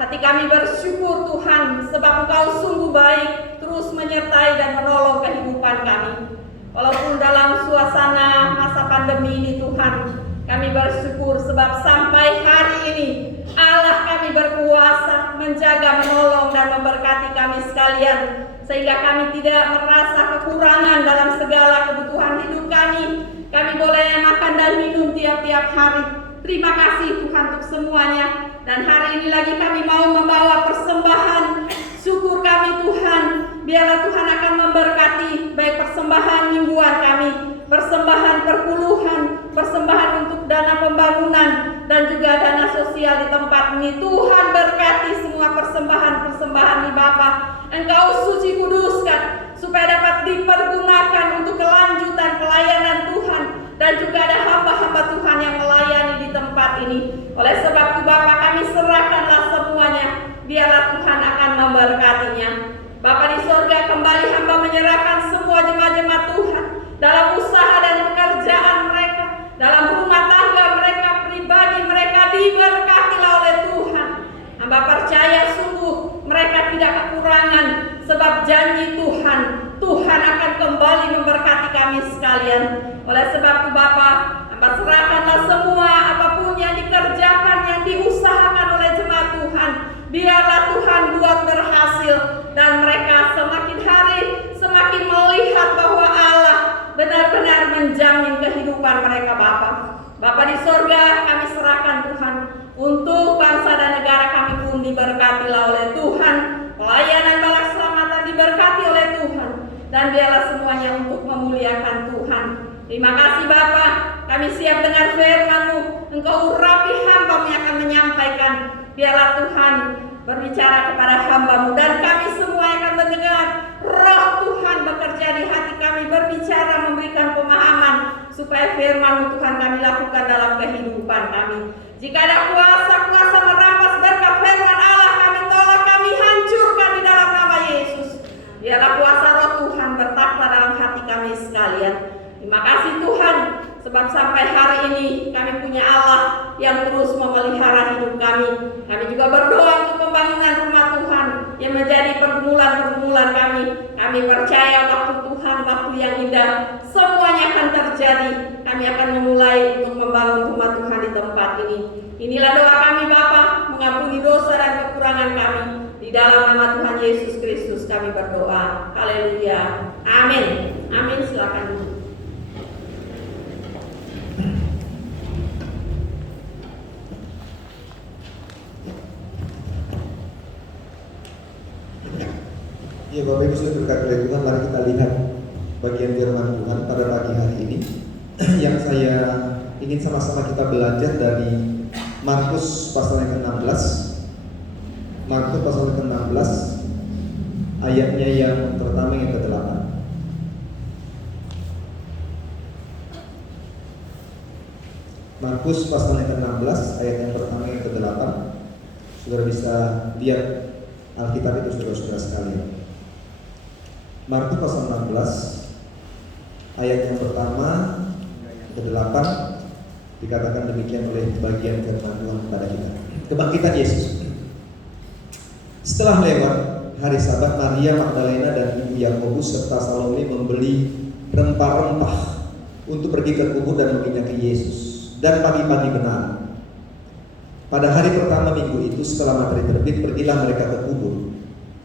Hati kami bersyukur Tuhan, sebab Engkau sungguh baik, terus menyertai dan menolong kehidupan kami. Walaupun dalam suasana masa pandemi ini Tuhan, kami bersyukur sebab sampai hari ini Allah kami berkuasa menjaga, menolong dan memberkati kami sekalian, sehingga kami tidak merasa kekurangan dalam segala kebutuhan hidup kami. Kami boleh makan dan minum tiap-tiap hari. Terima kasih Tuhan untuk semuanya. Dan hari ini lagi kami mau membawa persembahan syukur kami Tuhan. Biarlah Tuhan akan memberkati baik persembahan mingguan kami, persembahan perpuluhan, persembahan untuk dana pembangunan, dan juga dana sosial di tempat ini. Tuhan berkati semua persembahan-persembahan di Bapa. Engkau suci kuduskan supaya dapat dipergunakan untuk kelanjutan pelayanan Tuhan. Dan juga ada hamba-hamba Tuhan yang melayani di tempat ini. Oleh sebab itu Bapa, kami serahkanlah semuanya. Biarlah Tuhan akan memberkatinya. Bapa di sorga, kembali hamba menyerahkan semua jemaat-jemaat Tuhan dalam usaha dan pekerjaan mereka, dalam rumah tangga mereka, pribadi mereka, diberkatilah oleh Tuhan. Hamba percaya sungguh mereka tidak kekurangan, sebab janji Tuhan akan kembali memberkati kami sekalian. Oleh sebab itu Bapa, hamba serahkanlah semua apapun yang dikerjakan, yang diusahakan oleh jemaat Tuhan. Biarlah Tuhan buat berhasil, dan mereka semakin hari semakin melihat bahwa Allah benar-benar menjamin kehidupan mereka Bapa. Bapa di sorga, kami serahkan Tuhan untuk bangsa dan negara kami pun diberkatilah oleh Tuhan. Pelayanan balak selamatan diberkati oleh Tuhan, dan biarlah semuanya untuk memuliakan Tuhan. Terima kasih Bapa, kami siap dengar firman-Mu. Engkau urapi hamba-Mu yang akan menyampaikan. Biarlah Tuhan berbicara kepada hamba-Mu, dan kami semua yang akan mendengar. Roh Tuhan bekerja di hati kami, berbicara, memberikan pemahaman, supaya firman-Mu Tuhan kami lakukan dalam kehidupan kami. Jika ada kuasa merampas berkat firman Allah, kami tolak, kami hancurkan di dalam nama Yesus. Biarlah kuasa Roh Tuhan bertakhta dalam hati kami sekalian. Terima kasih Tuhan, sebab sampai hari ini kami punya Allah yang terus memelihara hidup kami. Kami juga berdoa untuk pembangunan rumah Tuhan yang menjadi pergumulan-pergumulan kami. Kami percaya waktu Tuhan, waktu yang indah, semuanya akan terjadi. Kami akan memulai untuk membangun rumah Tuhan di tempat ini. Inilah doa kami Bapa, mengampuni dosa dan kekurangan kami. Di dalam nama Tuhan Yesus Kristus kami berdoa. Haleluya. Amin. Amin. Silakan duduk. Ya Bapak Ibu sudah berkat oleh Tuhan, mari kita lihat bagian firman Tuhan pada pagi hari ini yang saya ingin sama-sama kita belajar dari Markus pasal yang ke-16. Markus pasal yang ke-16 ayatnya yang pertama yang ke-8. Markus pasal yang ke-16 ayat yang pertama yang ke-8. Saudara bisa lihat Alkitab itu saudara-saudara sekalian. Markus pasal 16 ayat yang pertama ke-8 Dikatakan demikian oleh bagian firman Tuhan kepada kita. Kebangkitan Yesus. Setelah lewat hari Sabat, Maria Magdalena dan ibu Yakobus serta Salome membeli rempah-rempah untuk pergi ke kubur dan meminyaki Yesus. Dan pagi-pagi benar, pada hari pertama minggu itu setelah matahari terbit, pergilah mereka ke kubur.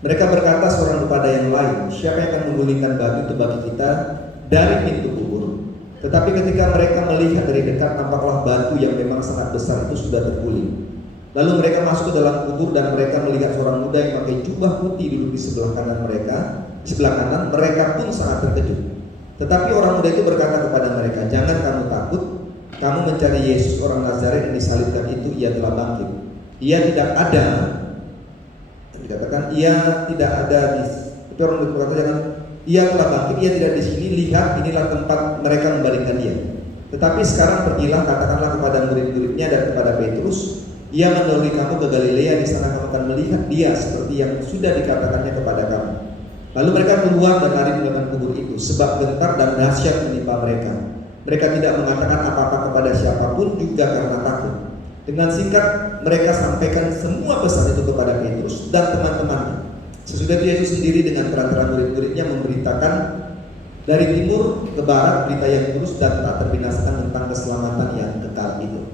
Mereka berkata seorang kepada yang lain, siapa yang akan menggulingkan batu itu bagi kita dari pintu kubur? Tetapi ketika mereka melihat dari dekat, nampaklah batu yang memang sangat besar itu sudah terguling. Lalu mereka masuk ke dalam kubur dan mereka melihat seorang muda yang pakai jubah putih duduk di sebelah kanan mereka. Di sebelah kanan, mereka pun sangat terkejut. Tetapi orang muda itu berkata kepada mereka, jangan kamu takut, kamu mencari Yesus orang Nazaret yang disalibkan itu, ia telah bangkit. Ia tidak ada. Dikatakan ia tidak ada di. Tapi orang itu berkata jangan. Ia telah bangkit, ia tidak di sini. Lihat, inilah tempat mereka membaringkan dia. Tetapi sekarang pergilah, katakanlah kepada murid-muridnya dan kepada Petrus, ia mendahului kamu ke Galilea, di sana kamu akan melihat dia seperti yang sudah dikatakannya kepada kamu. Lalu mereka keluar dan lari meninggalkan kubur itu, sebab gentar dan dahsyat menimpa mereka. Mereka tidak mengatakan apa-apa kepada siapapun juga karena takut. Dengan singkat mereka sampaikan semua pesan itu kepada Petrus dan teman-temannya. Sesudah itu Yesus sendiri dengan terang-terang murid-muridnya memberitakan dari timur ke barat berita yang lurus dan tak terbinasakan tentang keselamatan yang kekal itu.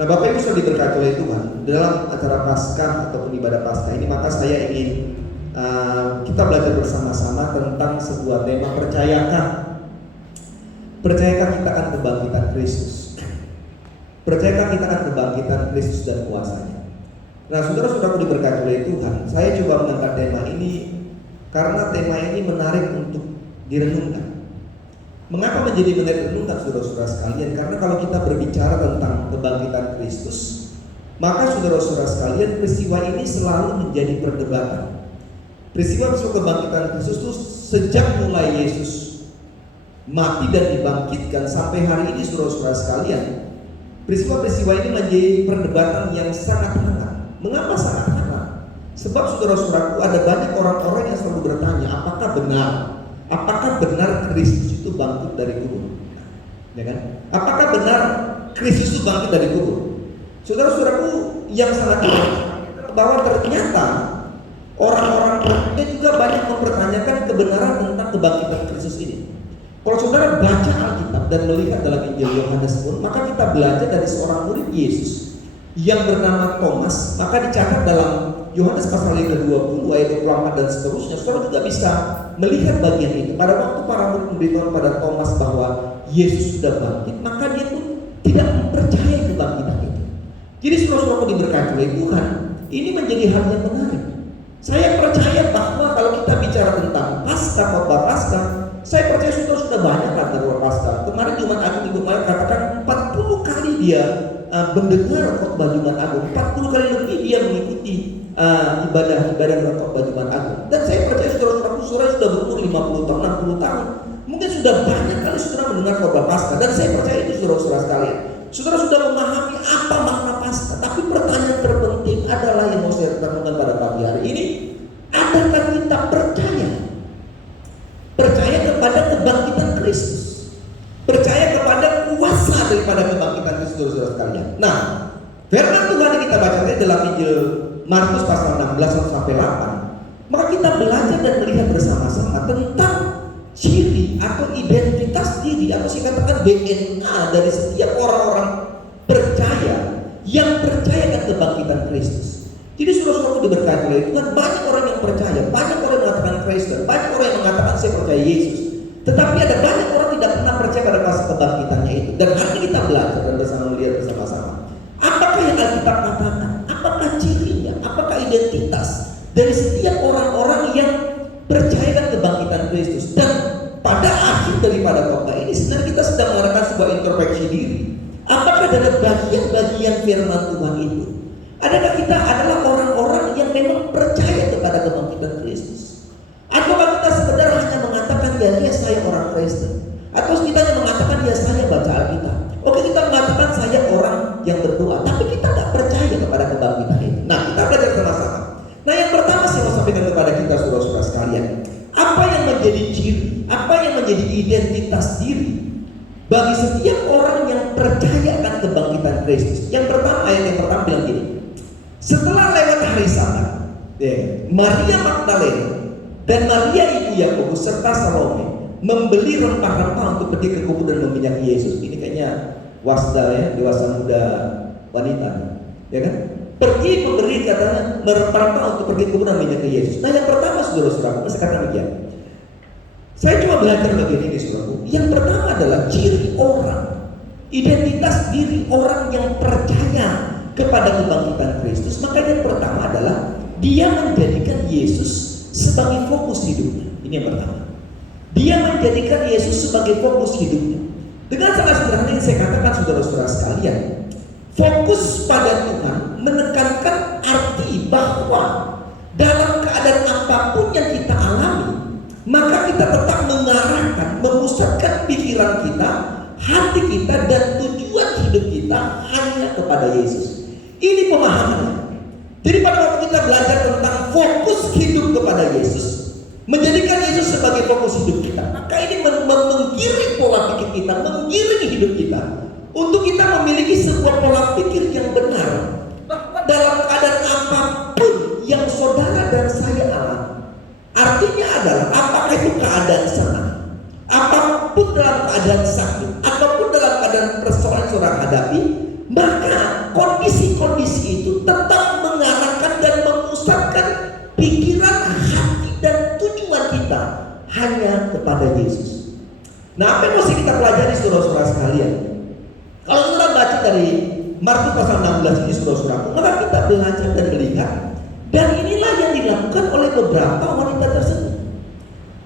Nah, Bapak Ibu sudah diberkati oleh Tuhan dalam acara Paskah ataupun ibadah Paskah ini, maka saya ingin kita belajar bersama-sama tentang sebuah tema, percayakah kita akan kebangkitan Kristus? Percayakah kita akan kebangkitan Kristus dan kuasanya? Nah, saudara-saudaraku diberkati oleh Tuhan, saya coba mengangkat tema ini karena tema ini menarik untuk direnungkan. Mengapa menjadi menarik renungkan, saudara-saudara sekalian? Karena kalau kita berbicara tentang kebangkitan Kristus, maka saudara-saudara sekalian, peristiwa ini selalu menjadi perdebatan. Peristiwa kebangkitan Kristus itu sejak mulai Yesus mati dan dibangkitkan sampai hari ini, saudara-saudara sekalian, peristiwa-peristiwa ini menjadi perdebatan yang sangat hangat. Mengapa sangat hangat? Sebab saudara-saudaraku, ada banyak orang-orang yang selalu bertanya, apakah benar Kristus itu bangkit dari kubur? Ya kan? Apakah benar Kristus itu bangkit dari kubur? Saudara-saudaraku yang sangat bahwa ternyata orang-orang percaya juga banyak mempertanyakan kebenaran tentang kebangkitan Kristus ini. Kalau saudara baca Alkitab dan melihat dalam Injil Yohanes pun, maka kita belajar dari seorang murid Yesus yang bernama Thomas. Maka dicatat dalam Yohanes pasal yang ke-20 ayat 24 dan seterusnya. Saudara juga bisa melihat bagian itu. Pada waktu para murid memberitahu pada Thomas bahwa Yesus sudah bangkit, maka dia pun tidak mempercayai kebangkitan itu. Jadi saudara-saudaraku diberkati oleh Tuhan, ini menjadi hal yang menarik. Saya percaya bahwa kalau kita bicara tentang Paskah, khotbah Paskah, saya percaya saudara sudah banyak lah khotbah Paskah. Kemarin Jumat Agung minggu kemarin katakan 40 kali dia mendengar khotbah Jumat Agung, 40 kali lebih dia mengikuti ibadah khotbah Jumat Agung. Dan saya percaya saudara sudah berumur 50 tahun, 60 tahun, mungkin sudah banyak kali saudara mendengar khotbah Paskah. Dan saya percaya itu saudara-saudara sekalian, saudara sudah memahami apa makna Paskah. Tapi pertanyaan terpenting adalah yang mau saya tanyakan pada pagi hari ini, adakah kita percaya kepada kebangkitan Kristus, percaya kepada kuasa daripada kebangkitan Kristus, saudara-saudara sekalian? Nah, firman Tuhan yang kita baca dalam Injil Markus pasal 16 sampai 8, maka kita belajar dan melihat bersama-sama tentang ciri atau identitas diri atau saya katakan DNA dari setiap orang-orang percaya yang percaya akan kebangkitan Kristus. Jadi saudara-saudaraku diberkati oleh Tuhan, banyak orang yang percaya, banyak orang yang mengatakan Kristen, banyak orang yang mengatakan saya percaya Yesus. Tetapi ada banyak orang tidak pernah percaya pada kuasa kebangkitannya itu. Dan hari ini kita belajar dan bersama melihat bersama-sama, apakah yang Alkitab katakan, apakah cirinya, apakah identitas dari setiap orang-orang yang percaya akan kebangkitan Kristus. Dan pada akhir daripada khotbah ini sebenarnya kita sedang mengadakan sebuah introspeksi diri. Apakah dari bagian-bagian firman Tuhan itu, adakah kita adalah orang-orang yang memang percaya kepada kebangkitan Kristus? Ataukah kita sekedar hanya mengatakan ya saya orang Kristen, atau kita hanya mengatakan ya saya baca Alkitab? Oke, kita mengatakan saya orang yang berdoa, tapi kita tidak percaya kepada kebangkitan itu. Nah, kita belajar sama-sama. Nah, yang pertama saya mau sampaikan kepada kita saudara-saudara sekalian, apa yang menjadi ciri, apa yang menjadi identitas diri bagi setiap orang yang percaya akan kebangkitan Kristus. Yang pertama, ayat yang pertama bilang gini, setelah lewat hari Sabat, Maria Magdalena dan Maria ibu Yakobus serta Salome membeli rempah-rempah untuk pergi ke kubur dan meminyaki Yesus. Ini kayaknya wasda ya, dewasa muda wanita, ya kan? Pergi memberi katanya rempah-rempah untuk pergi ke kubur dan meminyaki Yesus. Nah, yang pertama saudara-saudara, saya katakan demikian. Saya cuma belajar bagian ini saudaraku. Yang pertama adalah ciri orang, identitas diri orang yang percaya kepada kebangkitan Kristus. Maka yang pertama adalah dia menjadikan Yesus sebagai fokus hidupnya. Ini yang pertama. Dia menjadikan Yesus sebagai fokus hidupnya. Dengan sangat sederhana yang saya katakan saudara-saudara sekalian, fokus pada Tuhan menekankan arti bahwa dalam keadaan apapun yang kita alami, maka kita tetap mengarahkan, memusatkan pikiran kita, hati kita, dan tujuan hidup kita hanya kepada Yesus. Ini pemahamannya. Jadi pada waktu kita belajar tentang fokus hidup kepada Yesus, menjadikan Yesus sebagai fokus hidup kita, maka ini menggiring pola pikir kita, menggiring hidup kita, untuk kita memiliki sebuah pola pikir yang benar, bahwa dalam keadaan apapun yang saudara dan saya alami, artinya adalah apakah itu keadaan senang, apapun dalam keadaan sakit, ataupun dalam keadaan persoalan yang saudara hadapi, maka kondisi-kondisi itu tetap mengarahkan dan memusatkan pikiran, hati, dan tujuan kita hanya kepada Yesus. Nah, apa yang mesti kita pelajari saudara-saudara sekalian? Kalau saudara baca dari Markus pasal 16 ini saudara-saudara, maka kita belajar dan melihat, dan inilah yang dilakukan oleh beberapa wanita tersebut.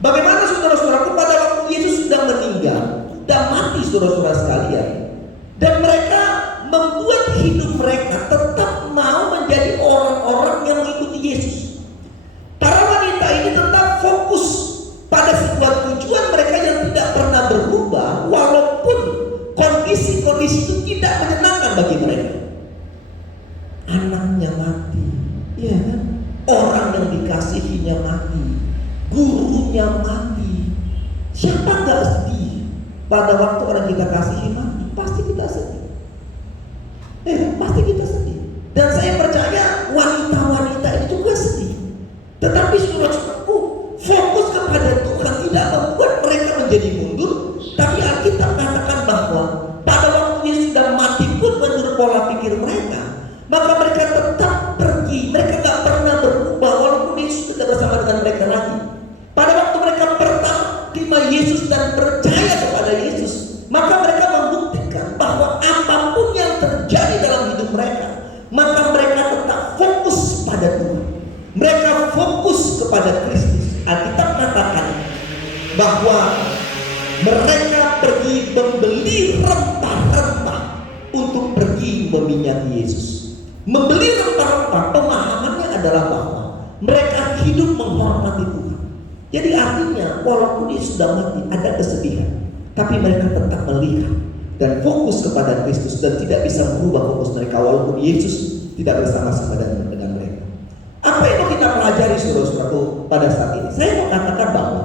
Bagaimana saudara-saudaraku pada waktu Yesus sudah meninggal, sudah mati saudara-saudara sekalian, dan mereka membuat hidup mereka tetap mau menjadi orang-orang yang mengikuti Yesus. Para wanita ini tetap fokus pada sebuah tujuan mereka yang tidak pernah berubah, walaupun kondisi-kondisi itu tidak menyenangkan bagi mereka. Anaknya mati, ya kan? Orang yang dikasihinya mati, gurunya mati. Siapa gak sedih pada waktu orang kita kasihi mati? Pasti kita sedih. Pasti kita sedih. Dan saya percaya wanita-wanita itu juga sedih. Tetapi saudara-saudaraku, fokus kepada Tuhan tidak membuat mereka menjadi mundur. Tapi Alkitab katakan bahwa pada waktu dia sudah mati pun menurut pola pikir mereka, maka mereka tetap pergi. Mereka tak pernah berubah walaupun Yesus tidak bersama dengan mereka lagi. Pada waktu mereka pertama terima Yesus dan percaya kepada Yesus, maka mereka membuktikan bahwa apapun yang terjadi dalam hidup mereka, maka mereka tetap fokus pada Tuhan. Mereka fokus kepada Kristus. Alkitab katakan bahwa mereka pergi membeli rempah-rempah untuk pergi meminyaki Yesus. Membeli rempah-rempah, pemahamannya adalah bahwa mereka hidup menghormati Tuhan. Jadi artinya walaupun dia sudah mati ada kesedihan, tapi mereka tetap melihat dan fokus kepada Kristus dan tidak bisa merubah fokus mereka walaupun Yesus tidak bersama-sama dengan mereka. Apa yang mau kita pelajari saudara-saudaraku pada saat ini? Saya mau katakan bahwa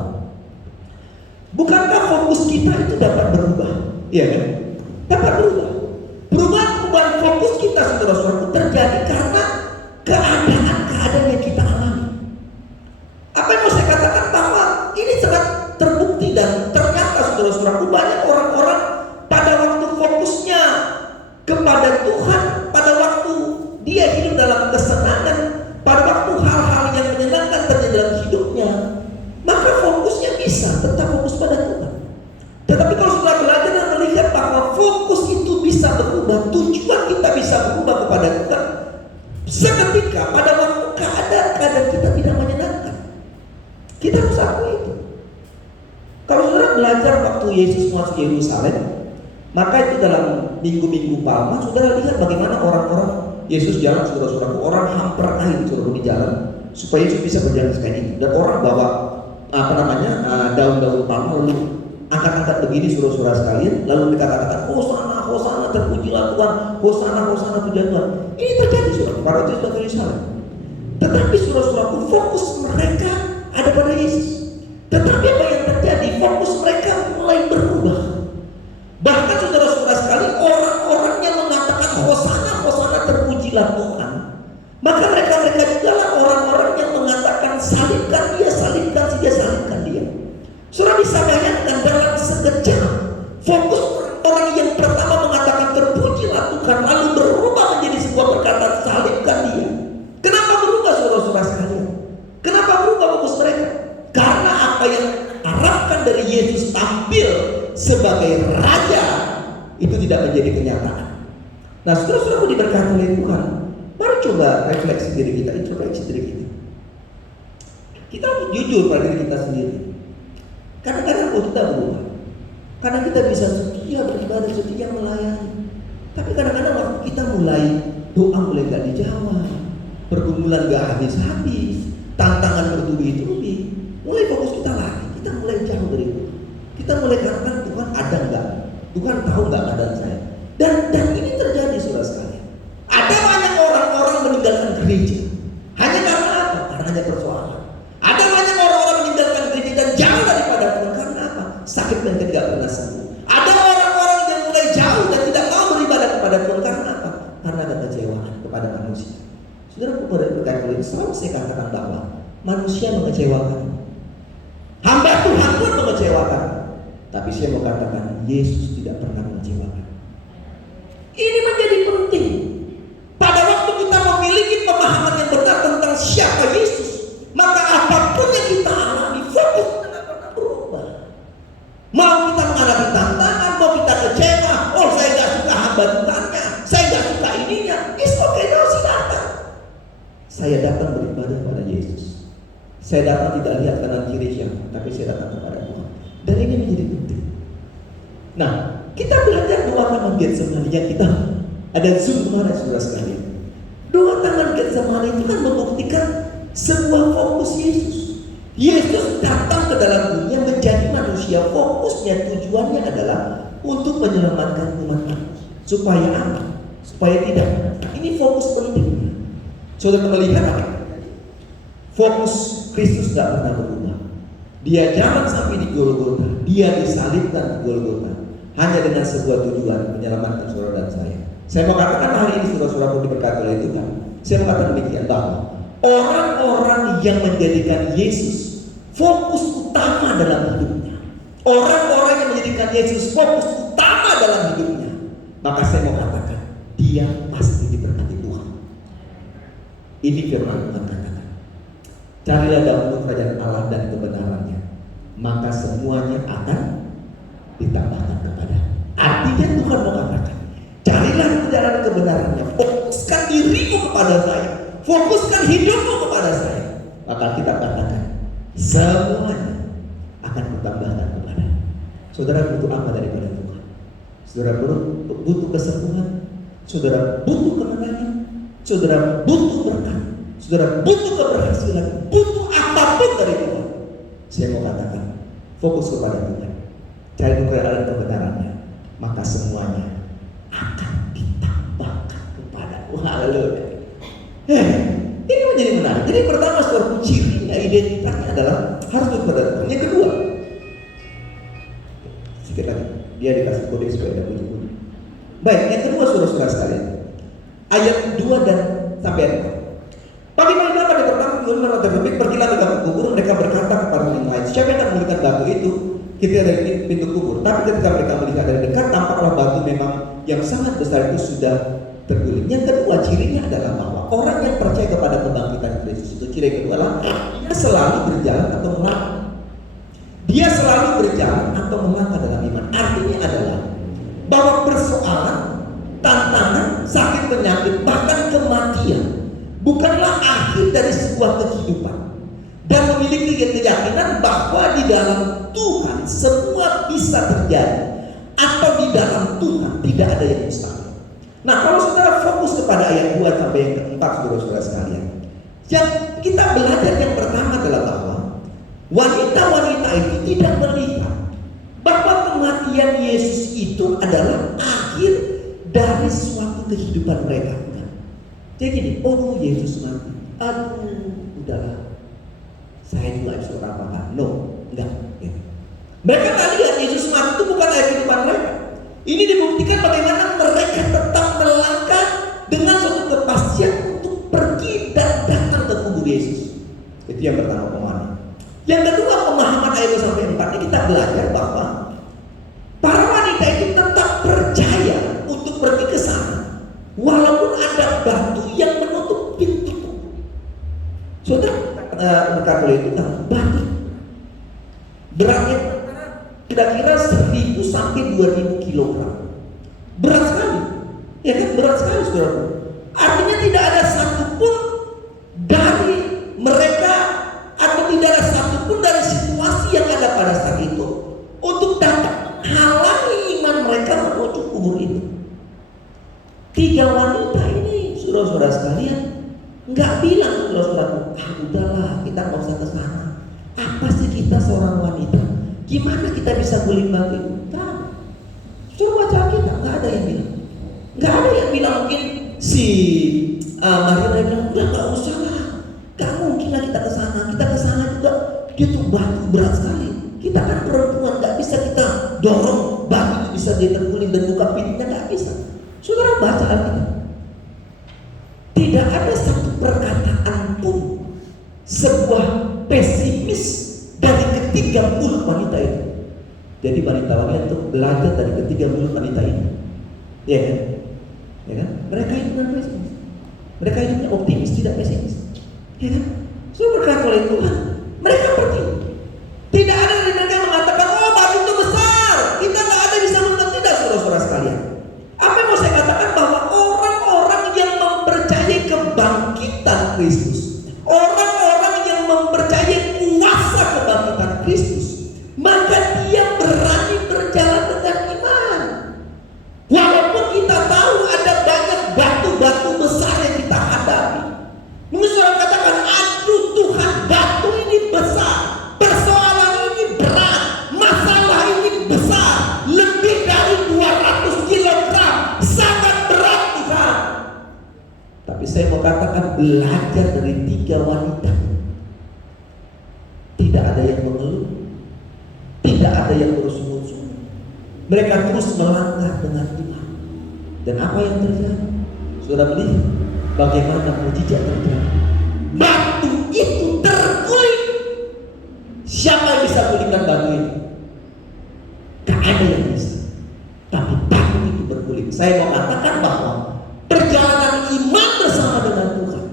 bukankah fokus kita itu dapat berubah? Iya kan? Dapat berubah. Perubahan fokus kita saudara-saudaraku terjadi karena keadaan-keadaan yang kita alami. Apa yang mau saya katakan bahwa ini sangat terbukti dan ternyata saudara-saudaraku banyak orang-orang pada waktu fokusnya kepada Tuhan, pada waktu dia hidup dalam kesenangan, pada waktu hal-hal yang menyenangkan terjadi dalam hidupnya, maka fokusnya bisa tetap fokus pada Tuhan. Tetapi kalau sudah belajar dan melihat bahwa fokus itu bisa berubah, tujuan kita bisa berubah kepada Tuhan, seketika pada waktu keadaan-keadaan kita tidak menyenangkan, kita harus akui itu. Kalau saudara belajar waktu Yesus masuk Yerusalem, maka itu dalam minggu-minggu Palma, saudara lihat bagaimana orang-orang Yesus jalan, saudara-saudaraku, orang hamper air saudara di jalan supaya Yesus bisa berjalan sekali itu. Dan orang bawa daun-daun palma lalu angkat-angkat begini saudara-saudara sekalian, lalu mereka katakan Hosana, Hosana, terpujilah Tuhan, Hosana, Hosana, pujilah Tuhan. Ini terjadi saudara pada waktu itu Yerusalem. Tetapi saudara-saudaraku, fokus mereka ada pada Yesus. Tetapi apa yang terjadi? Fokus mereka mulai berubah. Bahkan saudara-saudara sekali, orang-orang yang salibkan dia, salibkan dia, salibkan dia. Saudara bisa bayangkan dalam sekejap fokus orang yang pertama mengatakan terpujilah Tuhan, lalu berubah menjadi sebuah perkataan salibkan dia. Kenapa berubah saudara-saudara sekalian? Kenapa berubah fokus mereka? Karena apa yang harapkan dari Yesus tampil sebagai Raja itu tidak menjadi kenyataan. Nah, saudara-saudara diberkati oleh Tuhan, mari coba refleksi diri kita, introspeksi diri kita. Kita harus jujur pada diri kita sendiri. Kadang-kadang kita berubah, karena kita bisa setia beribadah, setia melayani. Tapi kadang-kadang waktu kita mulai doa mulai gak dijawab, pergumulan gak habis-habis, tantangan bertubi-tubi, mulai fokus kita lagi, kita mulai jauh dari Tuhan. Kita mulai katakan Tuhan ada nggak? Tuhan tahu nggak keadaan saya? Dan ini terjadi saudara sekalian. Ada banyak orang-orang meninggalkan gereja hanya karena apa? Karena hanya persoalan. Ada banyak orang-orang meninggalkan gereja dan jauh daripada Tuhan karena apa? Sakit dan tidak pernah sembuh. Ada orang-orang yang mulai jauh dan tidak mau beribadah kepada Tuhan karena apa? Karena ada kecewaan kepada manusia. Saudara kepada berkata selalu saya katakan bahwa manusia mengecewakan, hamba Tuhan pun mengecewakan. Tapi saya mau katakan Yesus tidak pernah mengecewakan. Ini menjadi penting. Pada waktu kita memiliki pemahaman yang benar tentang siapa Yesus, maka apapun yang kita alami, fokus tidak pernah berubah. Mau kita menghadapi tantangan, mau kita kecewa, oh saya gak suka hamba Tuhannya, saya gak suka ininya, it's okay, no, silakan. Saya datang beribadah kepada Yesus. Saya datang tidak lihat kanan kiri siapa, tapi saya datang kepada Tuhan. Dan ini menjadi penting. Nah, kita belajar doa tangan Getsemani yang kita ada Zoom kemarin saudara sekalian. Doa tangan Getsemani itu kan membuktikan sebuah fokus Yesus. Yesus datang ke dalam dunia menjadi manusia. Fokusnya, tujuannya adalah untuk menyelamatkan umat manusia. Supaya apa? Supaya tidak. Ini fokus penting. Saudara melihat apa? Fokus Kristus tidak pernah berubah. Dia jalan sampai di Golgota, dia disalibkan di Golgota hanya dengan sebuah tujuan menyelamatkan saudara dan saya. Saya mau katakan hari ini saudara-saudara pun diberkati oleh Tuhan. Saya mau katakan demikian bahwa orang-orang yang menjadikan Yesus fokus utama dalam hidupnya, orang-orang yang menjadikan Yesus fokus utama dalam hidupnya, maka saya mau katakan dia pasti diberkati Tuhan. Ini firman Tuhan katakan. Carilah dahulu kerajaan Allah dan kebenarannya, maka semuanya akan ditambahkan kepada. Artinya Tuhan mengatakan, carilah kerajaan kebenarannya, fokuskan dirimu kepada saya, fokuskan hidupmu kepada saya, maka kita katakan semuanya akan ditambahkan kepada. Saudara butuh apa daripada Tuhan? Saudara butuh kesembuhan, saudara butuh kemenangan, saudara butuh berkat, saudara butuh keberhasilan, butuh apapun dari Tuhan. Saya mau katakan, fokus kepada Tuhan, cari kerajaan kebenarannya, maka semuanya akan ditambahkan kepada. Haleluya. Ini menjadi menarik. Jadi pertama suatu cirinya, identitasnya adalah harus kepada Tuhan. Yang kedua, sedikit lagi, dia dikasih kode supaya ada bunyi-bunyi. Baik, yang kedua saudara-saudara sekalian, ayat 2 dan sampai ayat 4. Pagi-pagi pada pertama Tuhan terbit pergilah ke kubur, mereka berkata kepada orang lain, siapa yang akan memulihkan batu itu? Kita dari pintu kubur. Tapi ketika mereka melihat dari dekat, tampaklah batu memang yang sangat besar itu sudah terguling. Yang kedua cirinya adalah bahwa orang yang percaya kepada kebangkitan Kristus itu, ciri kedua adalah dia selalu berjalan atau melangkah. Dia selalu berjalan atau melangkah dalam iman. Artinya adalah bahwa persoalan, tantangan, sakit penyakit, bahkan kematian bukanlah akhir dari sebuah kehidupan, dan memiliki keyakinan bahwa di dalam Tuhan semua bisa terjadi, atau di dalam Tuhan tidak ada yang mustahil. Nah, kalau saudara fokus kepada ayat 2 sampai yang keempat, saudara-saudara sekalian, yang kita belajar yang pertama adalah bahwa wanita-wanita itu tidak melihat bahwa kematian Yesus itu adalah akhir dari suatu kehidupan mereka. Jadi gini, oh Yesus mati, aduh udahlah, saya juga bisa apa-apa. No, enggak. Gitu. Mereka tak lihat Yesus mati itu bukan akhir kehidupan mereka. Ini dibuktikan bagaimana mereka tetap melangkah dengan suatu kepastian untuk pergi dan datang ke kubur Yesus. Itu yang pertama pemahaman. Yang kedua, pemahaman ayat 2 sampai 4 ini kita belajar bahwa para wanita itu tetap percaya untuk pergi ke sana walaupun ada batu yang menutup pintu. Saudara, berkata itu kan batu beratnya kira-kira 1000 sampai 2000 kilogram. Berat sekali, ya kan, berat sekali saudara. Artinya tidak ada satupun dari mereka atau tidak ada satupun dari situasi yang ada pada saat itu untuk dapat halangi iman mereka menuju kubur itu. 3 wanita ini, saudara-saudara sekalian, nggak bilang saudara-saudaraku, udahlah kita nggak usah ke sana. Apa sih kita seorang wanita? Gimana kita bisa guling batu itu? Coba baca kita, nggak ada yang bilang. Nggak ada yang bilang. Mungkin si Maria bilang, udah nggak usah lah. Gak mungkin lah kita ke sana. Kita ke sana juga dia tuh batu berat sekali. Kita kan perempuan, nggak bisa kita dorong batu itu bisa dia terguling dan buka pintunya, nggak bisa. Saudara baca Alkitab. Tidak ada satu perkataan pun sebuah pesimis dari ketiga mulut wanita itu. Jadi wanita-wanita itu belajar dari ketiga mulut wanita ini, ya kan? Ya kan? Mereka itu bukan pesimis. Mereka hidupnya optimis, tidak pesimis, ya kan? So berkata oleh Tuhan, mereka pergi. Tidak ada dari mereka yang mengatakan, oh batu itu besar, kita nggak ada bisa menang. Tidak, saudara-saudara sekalian. Apa yang mau saya katakan, bahwa orang-orang yang mempercayai kebangkitan Kristus, orang-orang yang mempercayai kuasa kebangkitan Kristus, maka dia berani berjalan dengan iman. Walaupun kita tahu ada banyak batu-batu besar yang kita hadapi. Mungkin saudara katakan, aduh Tuhan, batu ini besar, persoalan ini berat, masalah ini besar, lebih dari 200 kilogram, sangat berat Tuhan. Tapi saya mau katakan, belajar dari 3 wanita. Tidak ada yang mengeluh, tidak ada yang bersungut-sungut. Mereka terus melangkah dengan iman. Dan apa yang terjadi? Sudah melihat bagaimana mujizat terjadi. Batu itu terguling. Siapa yang bisa gulingkan batu ini? Gak ada yang bisa. Tapi batu itu berguling. Saya mau katakan bahwa perjalanan iman bersama dengan Tuhan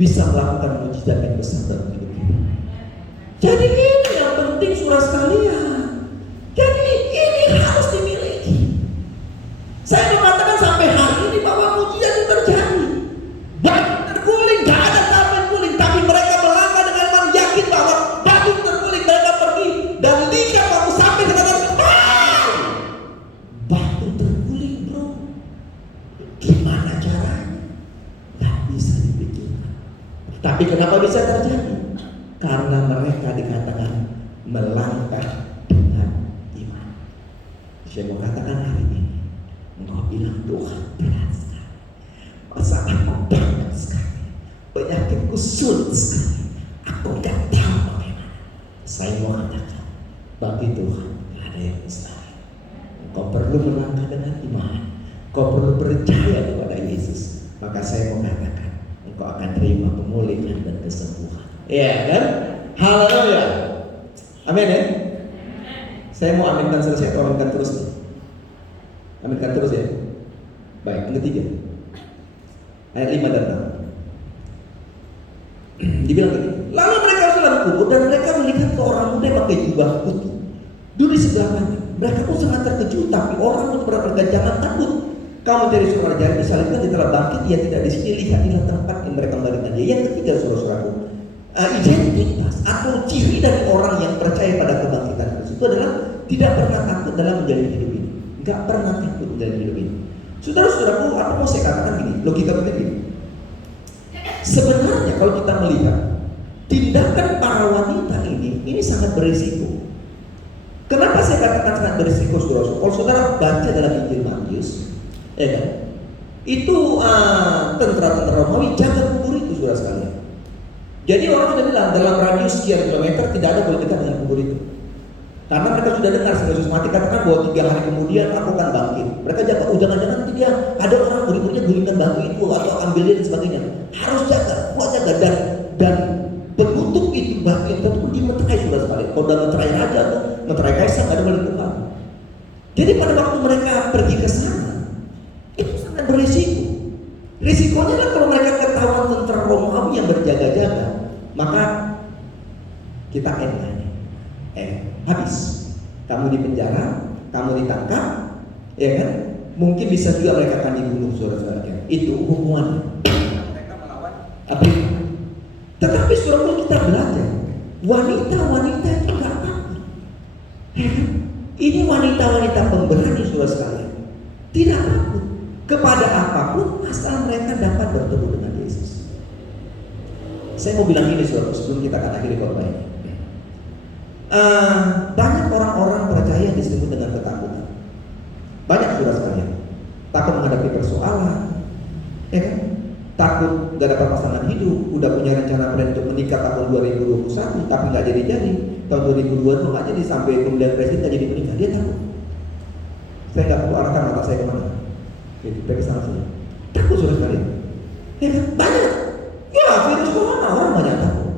bisa melakukan mujizat yang besar dalam hidup kita. Jadi ini yang penting saudara sekalian. Jadi ini harus dimiliki. Saya mengatakan sampai hari ini bahwa mujizat itu terjadi. Batu terguling, gak ada siapa yang guling, tapi mereka melangkah dengan iman, yakin bahwa batu terguling. Mereka pergi dan lihat waktu sampai dengan batu terguling, bro. Gimana caranya? Gak bisa dipikirkan. Tapi kenapa bisa terjadi? Karena mereka dikatakan melangkah dengan iman. Saya mau katakan hari ini, engkau bilang Tuhan berat sekali, masalahku banyak sekali, penyakitku sulit sekali, aku gak tahu bagaimana. Saya mau katakan, bagi Tuhan gak ada yang mustahil. Engkau perlu melangkah dengan iman, engkau perlu percaya kepada Yesus. Maka saya mau katakan, engkau akan terima pemulihan dan kesembuhan. Iya kan? Haleluya. Amin ya. Saya mau aminkan selesai atau aminkan terus nih? Aminkan terus ya. Baik, yang ketiga, ayat 5 dan 6. Dibilang gini, lalu mereka sudah kubur dan mereka melihat ke orang muda yang pakai jubah putih duduk di sebelah kanan. Mereka pun sangat terkejut, tapi orang itu berkata, jangan takut. Kamu dari saudara jangan disalibkan, dia telah bangkit, dia tidak di sini. Lihat inilah tempat yang mereka kembalikan dia. Yang ketiga, saudara-saudaraku, identitas atau ciri dari orang yang percaya pada kebangkitan Kristus itu adalah tidak pernah takut dalam menjalani hidup ini. Enggak pernah takut dalam hidup ini. Saudara-saudaraku, apa mau saya katakan gini? Logika begini. Sebenarnya kalau kita melihat tindakan para wanita ini sangat berisiko. Kenapa saya katakan sangat berisiko, saudara? Kalau saudara baca dalam Injil Matius, ya kan? Itu tentara-tentara Romawi jaga kubur itu, saudara sekalian. Jadi orang sudah bilang dalam radius sekian kilometer tidak ada boleh dekat dengan kubur itu. Karena mereka sudah dengar Yesus mati katakan bahwa 3 hari kemudian aku akan bangkit. Mereka jaga, jangan-jangan nanti dia ada orang murid-muridnya gulingkan batu itu atau ambil dia dan sebagainya. Harus jaga, kuat jaga dan penutup itu bantuin kita tuh dimeterai saudara sekalian. Kalau udah meterai raja tuh, meterai kaisar nggak ada balik Tuhan. Jadi pada waktu mereka pergi ke sana, itu sangat berisiko. Risikonya kan kalau mereka ketahuan tentara Romawi yang berjaga-jaga, maka kita habis. Kamu di penjara, kamu ditangkap, ya kan? Mungkin bisa juga mereka akan dibunuh, saudara-saudara. Itu hukumannya. Mereka melawan Agrippa. Tetapi saudara kita belajar, wanita-wanita itu gak takut. Ini wanita-wanita pemberani saudara sekalian, tidak takut kepada apapun asal mereka dapat bertemu dengan Yesus. Saya mau bilang ini saudara sebelum kita akan akhiri khotbah ini. Banyak orang-orang percaya disebut dengan ketakutan. Banyak saudara sekalian, takut menghadapi persoalan, ya kan? Takut gak dapat pasangan hidup, udah punya rencana plan untuk menikah tahun 2021 tapi gak jadi-jadi, tahun 2022 nggak jadi, sampai pemilihan presiden gak jadi menikah, dia takut. Saya gak perlu arahkan mata saya kemana, jadi kita kesana sini. Takut saudara sekalian, ya kan? Banyak, ya virus corona orang banyak takut,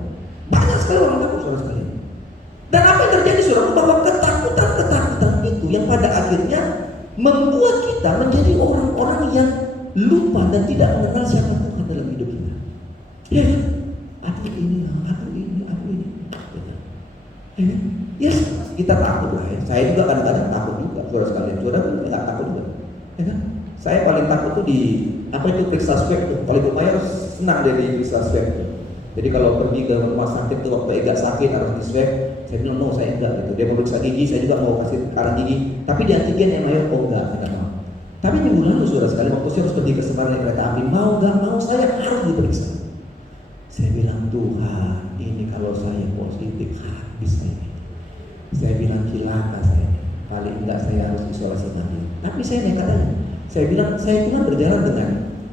banyak sekali orang takut saudara sekalian. Dan apa yang terjadi saudara, bahwa ketakutan itu yang pada akhirnya membuat kita menjadi orang-orang yang lupa dan tidak mengenal siapa Tuhan dalam hidup kita. Ya, aku ini. Ya, kita takut lah ya. Saya juga kadang-kadang takut juga, saudara sekalian. Saudara pun nggak takut juga, ya kan? Saya paling takut tuh di periksa swab tuh. Kalau Ibu Maya senang deh di periksa swab tuh. Jadi kalau pergi ke rumah sakit tuh waktu Ega sakit harus di swab, saya bilang no, saya enggak gitu. Dia mau periksa gigi, saya juga mau kasih karang gigi. Tapi di antigen yang Maya enggak, saya mau. Tapi minggu lalu saudara sekali waktu saya harus pergi ke Semarang naik kereta api, mau gak mau saya harus diperiksa. Saya bilang Tuhan, ini kalau saya positif habis saya. Saya bilang cilaka saya. Paling enggak saya harus isolasi mandiri. Tapi saya nekat aja. Saya bilang saya cuma berjalan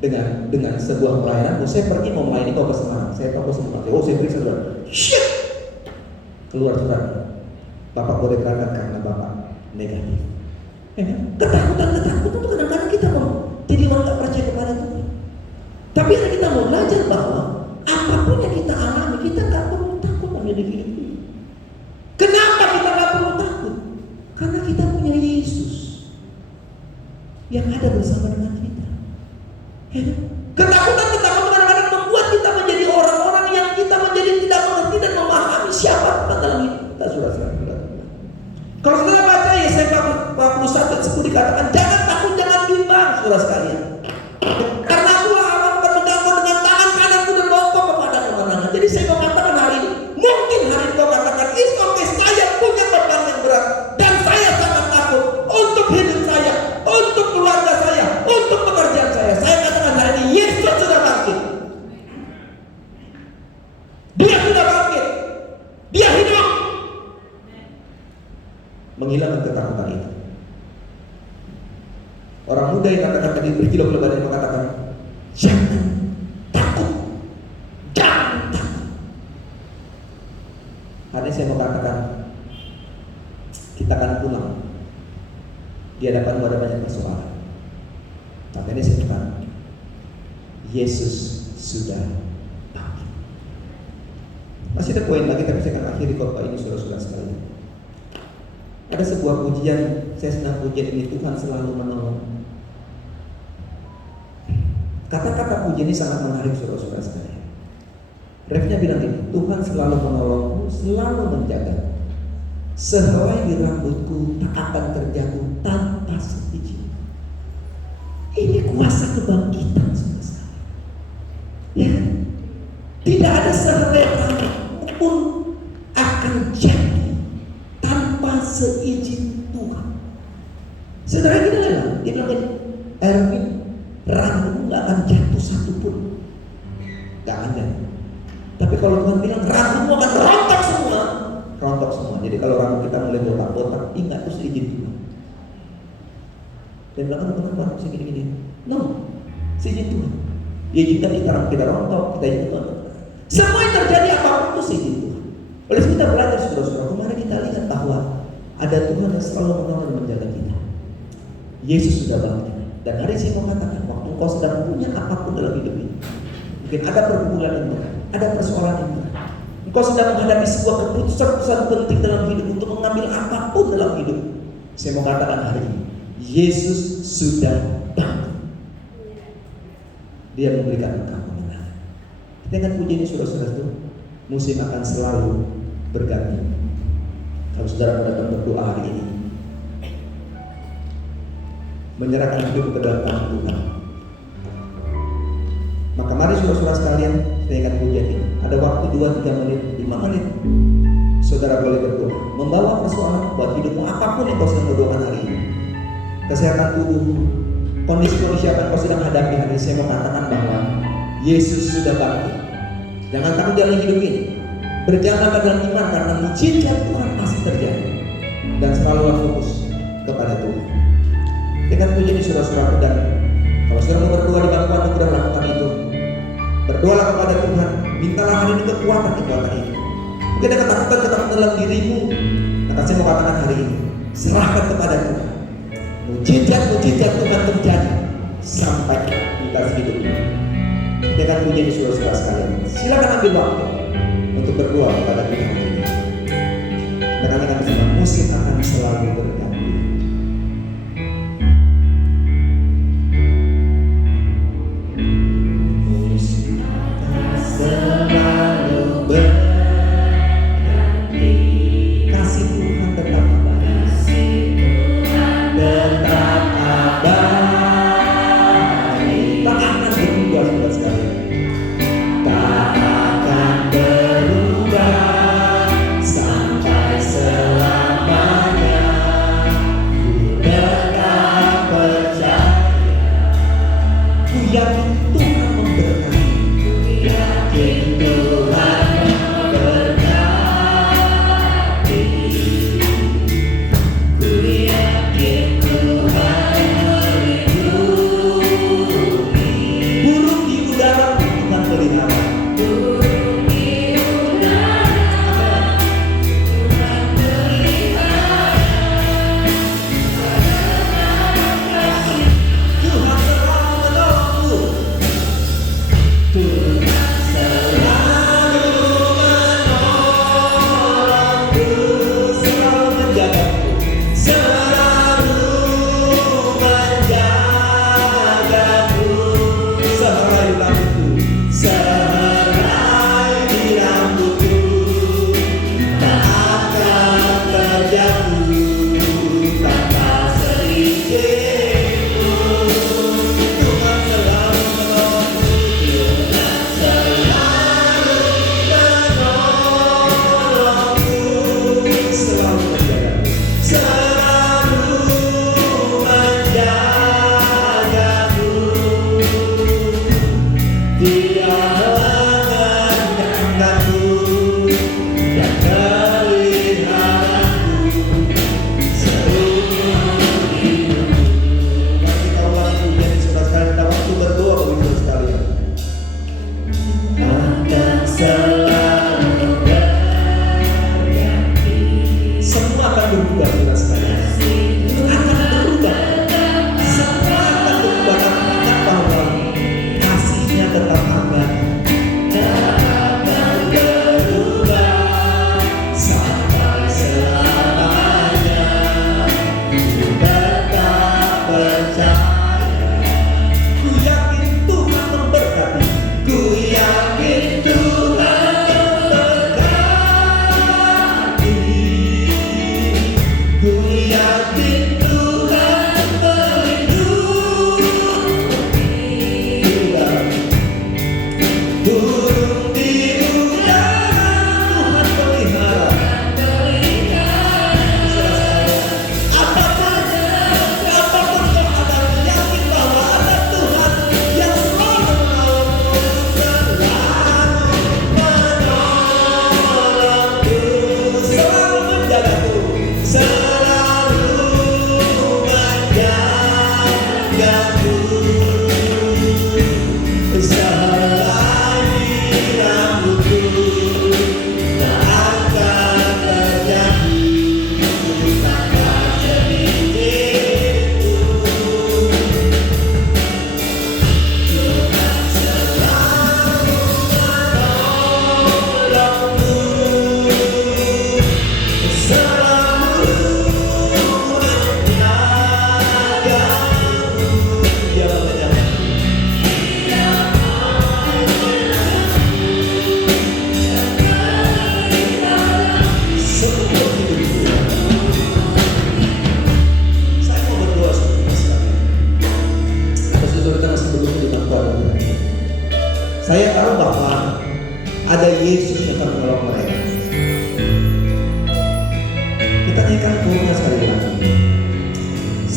dengan sebuah pelayanan. Saya pergi mau melayani kau ke Semarang. Saya tahu ke Semarang. Saya periksa saudara. Shit! Keluar surat. Bapak boleh berangkat karena Bapak negatif. Ketakutan itu kadang-kadang kita mau jadi orang tak percaya kepada Tuhan. Tapi kita mau belajar bahwa apapun yang kita alami, kita tak perlu takut menjadi hidup ini. Kenapa kita tak perlu takut? Karena kita punya Yesus yang ada bersama dengan kita. Ketakutan kadang-kadang membuat kita menjadi orang-orang yang kita menjadi tidak mengerti dan memahami siapa Tuhan dalam hidup kita, saudara-saudara. Kalau saudara baca Yesaya 41 10 dikatakan jangan takut, jangan bimbang, saudara sekalian. Karena Akulah Allah akan mengganggu dengan tangan kananku dan bongkok kepada kemenangan. Jadi saya mau katakan hari ini, mungkin hari ini kau katakan it's okay, saya punya beban yang berat dan saya sangat takut untuk hidup saya, untuk keluarga saya, untuk pekerjaan saya. Saya katakan hari ini Yesus sudah bangkit. Dia sudah bangkit. Dia hidup. Menghilangkan ketakutan itu. Orang muda yang katakan tadi berkilau lebaran mengatakan jangan takut, jangan takut. Hari ini saya mau katakan kita akan pulang di hadapan ada banyak persoalan. Tapi ini saya katakan Yesus sudah bangkit. Masih ada poin lagi tapi saya akan akhiri khotbah ini saudara-saudara sekalian. Ada sebuah pujian, saya senang pujian ini, Tuhan selalu menolong. Kata-kata pujian ini sangat menarik saudara-saudara sekalian. Refnya bilang ini, Tuhan selalu menolongku, selalu menjaga. Sehelai di rambutku tak akan terjatuh tanpa seizin. Ini kuasa kebangkitan saudara sekalian. Ya, tidak ada sehelai rambut pun akan jatuh tanpa seizin Tuhan. Saudara kita bilang, dia bilang ini, Erwin, rambutmu gak akan jatuh satu pun, gak ada. Tapi kalau Tuhan bilang rambutmu akan rontok semua. Jadi kalau rambut kita mulai botak-botak, ingat itu seizin Tuhan. Dan bilang kenapa bisa gini-gini? No, seizin Tuhan. Dia izinkan kita rambut kita rontok, kita izin Tuhan. Semua yang terjadi apapun itu seizin Tuhan. Oleh kita belajar saudara-saudara, kemarin kita lihat bahwa ada Tuhan yang selalu menolong dan menjaga kita. Yesus sudah bangkit. Dan hari ini saya mau katakan, waktu kau sedang punya apapun dalam hidup ini, mungkin ada pergumulan yang berat, ada persoalan yang berat, engkau sedang menghadapi sebuah keputusan penting dalam hidup untuk mengambil apapun dalam hidup, saya mau katakan hari ini, Yesus sudah bangkit. Dia memberikan engkau kemenangan. Kita ingat puji ini saudara-saudara itu, musim akan selalu berganti. Kalau saudara datang berdoa hari ini, menyerahkan hidup ke dalam tangan Tuhan, maka mari saudara-saudara sekalian, saya ingat pujian ini. Ada waktu 2, 3 menit, 5 menit, saudara boleh berdoa, membawa persoalan buat hidupmu apapun yang kau sedang berdoakan hari ini. Kesehatan tubuh, kondisi-kondisi apa yang kau sedang hadapi hari ini, saya mau katakan bahwa Yesus sudah bangkit. Jangan takut jalan hidup ini. Berjalan dalam iman karena mujizat Tuhan pasti terjadi. Dan selalu fokus kepada Tuhan. Dengan puji ini saudara-saudara, dan kalau saudara mau berdoa di bangkuan sudah lakukan itu. Berdoalah kepada Tuhan, mintalah hari ini kekuatan ini. Mungkin ada ketakutan dalam dirimu, maka saya mau katakan hari ini, serahkan kepada Tuhan. Mujizat Tuhan terjadi sampai kita hidup. Dengan puji ini saudara-saudara sekalian, silakan ambil waktu untuk berdoa kepada Tuhan hari ini. Kita katakan bersama, musim akan selalu berganti. Musim akan selalu berganti. Kasih Tuhan tetap abadi. Tetap abadi. Tak akan berubah saudara sekalian. Tak akan berubah.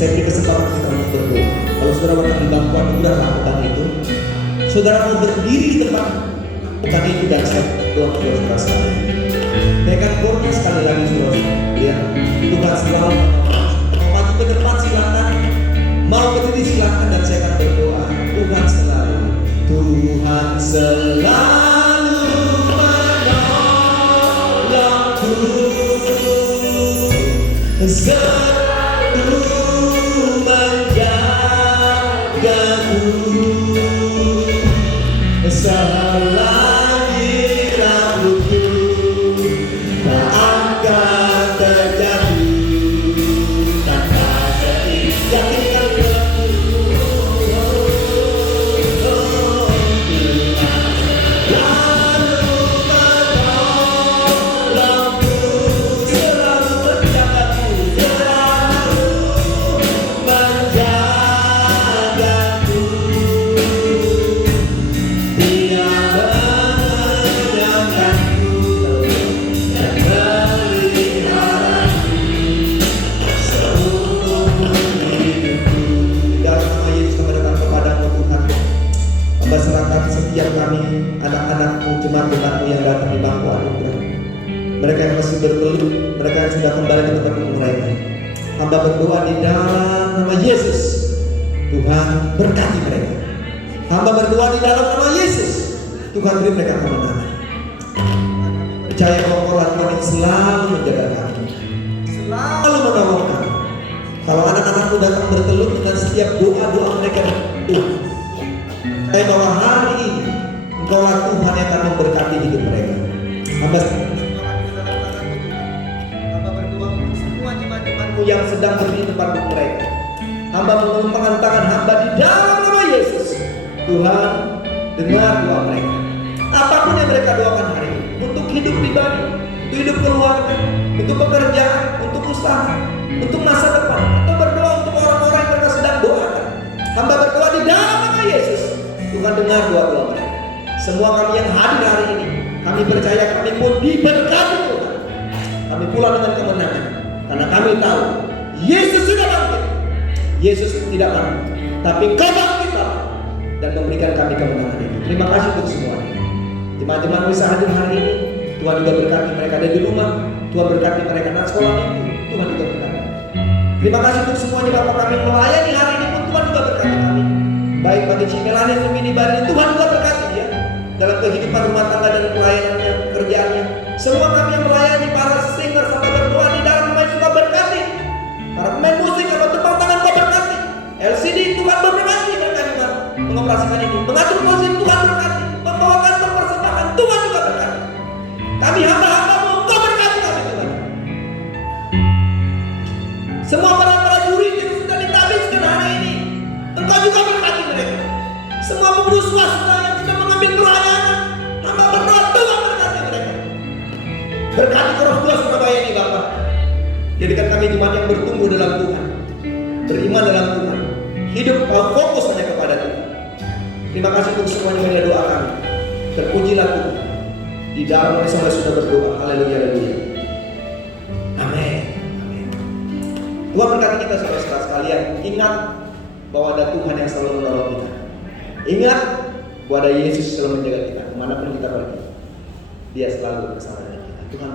Saya beri kesempatan kita untuk berdoa. Kalau saudara akan di bangku anugerah lakukan itu, saudara mau berdiri di tempat bukan itu dan saya doa untuk saudara sekalian. Pegang kurnia sekali lagi saudara. Ya, Tuhan selalu mau maju ke depan silakan, mau berdiri silakan dan saya akan berdoa. Tuhan selalu menolongku, selalu menjagaku, selagi rambutku tak akan terjatuh tanpa yakinkan setiap kami, anak-anakmu, jemaat-jemaatmu yang datang di bangku anugerah, mereka yang masih bertelut, mereka yang sudah kembali ke tempat mereka, hamba berdoa di dalam nama Yesus, Tuhan berkati mereka. Hamba berdoa di dalam nama Yesus, Tuhan beri mereka kemenangan. Percaya bahwa Tuhan yang selalu menjaga kami, selalu menolong kami. Kalau anak-anakmu datang bertelut dengan setiap doa-doa mereka berdoa, saya bahwa hari ini Engkaulah Tuhan yang akan memberkati hidup mereka. Hamba berdoa untuk semua jemaat-jemaatmu yang sedang berdiri di tempat mereka. Hamba mengulurkan tangan hamba di dalam nama Yesus. Tuhan, dengar doa mereka. Apapun yang mereka doakan hari ini, untuk hidup pribadi, untuk hidup keluarga, untuk pekerjaan, untuk usaha, untuk masa depan, atau berdoa untuk orang-orang yang mereka sedang doakan. Hamba berdoa di dalam nama Yesus. Tuhan dengar doa-doa mereka. Semua kami yang hadir hari ini, kami percaya kami pun diberkati Tuhan. Kami pulang dengan kemenangan, karena kami tahu Yesus sudah bangkit. Yesus tidak mati, tapi Kau bangkit dan memberikan kami kemenangan itu. Terima kasih untuk semuanya. Jemaat-jemaat bisa hadir hari ini, Tuhan juga berkati mereka ada di rumah. Tuhan berkati mereka anak sekolah itu, Tuhan juga berkati. Terima kasih untuk semuanya Bapak kami melayani hari ini pun Tuhan juga berkati kami. Baik bagi Cimelani, Femini, Barin, Tuhan juga berkati dia dalam kehidupan rumah tangga dan pelayanannya, kerjaannya. Semua kami yang melayani, para singer sampai berdoa di dalam rumah juga berkati. Para pemain musik atau tepang tangan Kau berkati. LCD Tuhan berkati mereka juga mengoperasikan ini. Mengatur musik Tuhan berkati. Membawakan persembahan Tuhan juga berkati. Kami hamba-hambamu Kau berkati kami Tuhan. Semua para juri yang sudah ditabiskan hari ini, Engkau juga berkati mereka. Semua pengurus swasta yang sudah mengambil pelayanan, hamba berdoa Tuhan berkati mereka. Berkati Roh Kudus Surabaya ini Bapak. Jadikan kami jemaat yang bertumbuh dalam Tuhan, beriman dalam Tuhan, hidup fokus hanya kepada Tuhan. Terima kasih untuk semuanya yang doa kami. Terpujilah Tuhan. Di dalam nama saya sudah berdoa. Haleluya, haleluya. Amin. Amin. Tuhan berkati kita saudara-saudara sekalian. Ingat bahwa ada Tuhan yang selalu menolong kita. Ingat bahwa ada Yesus selalu menjaga kita kemanapun kita pergi. Dia selalu bersama.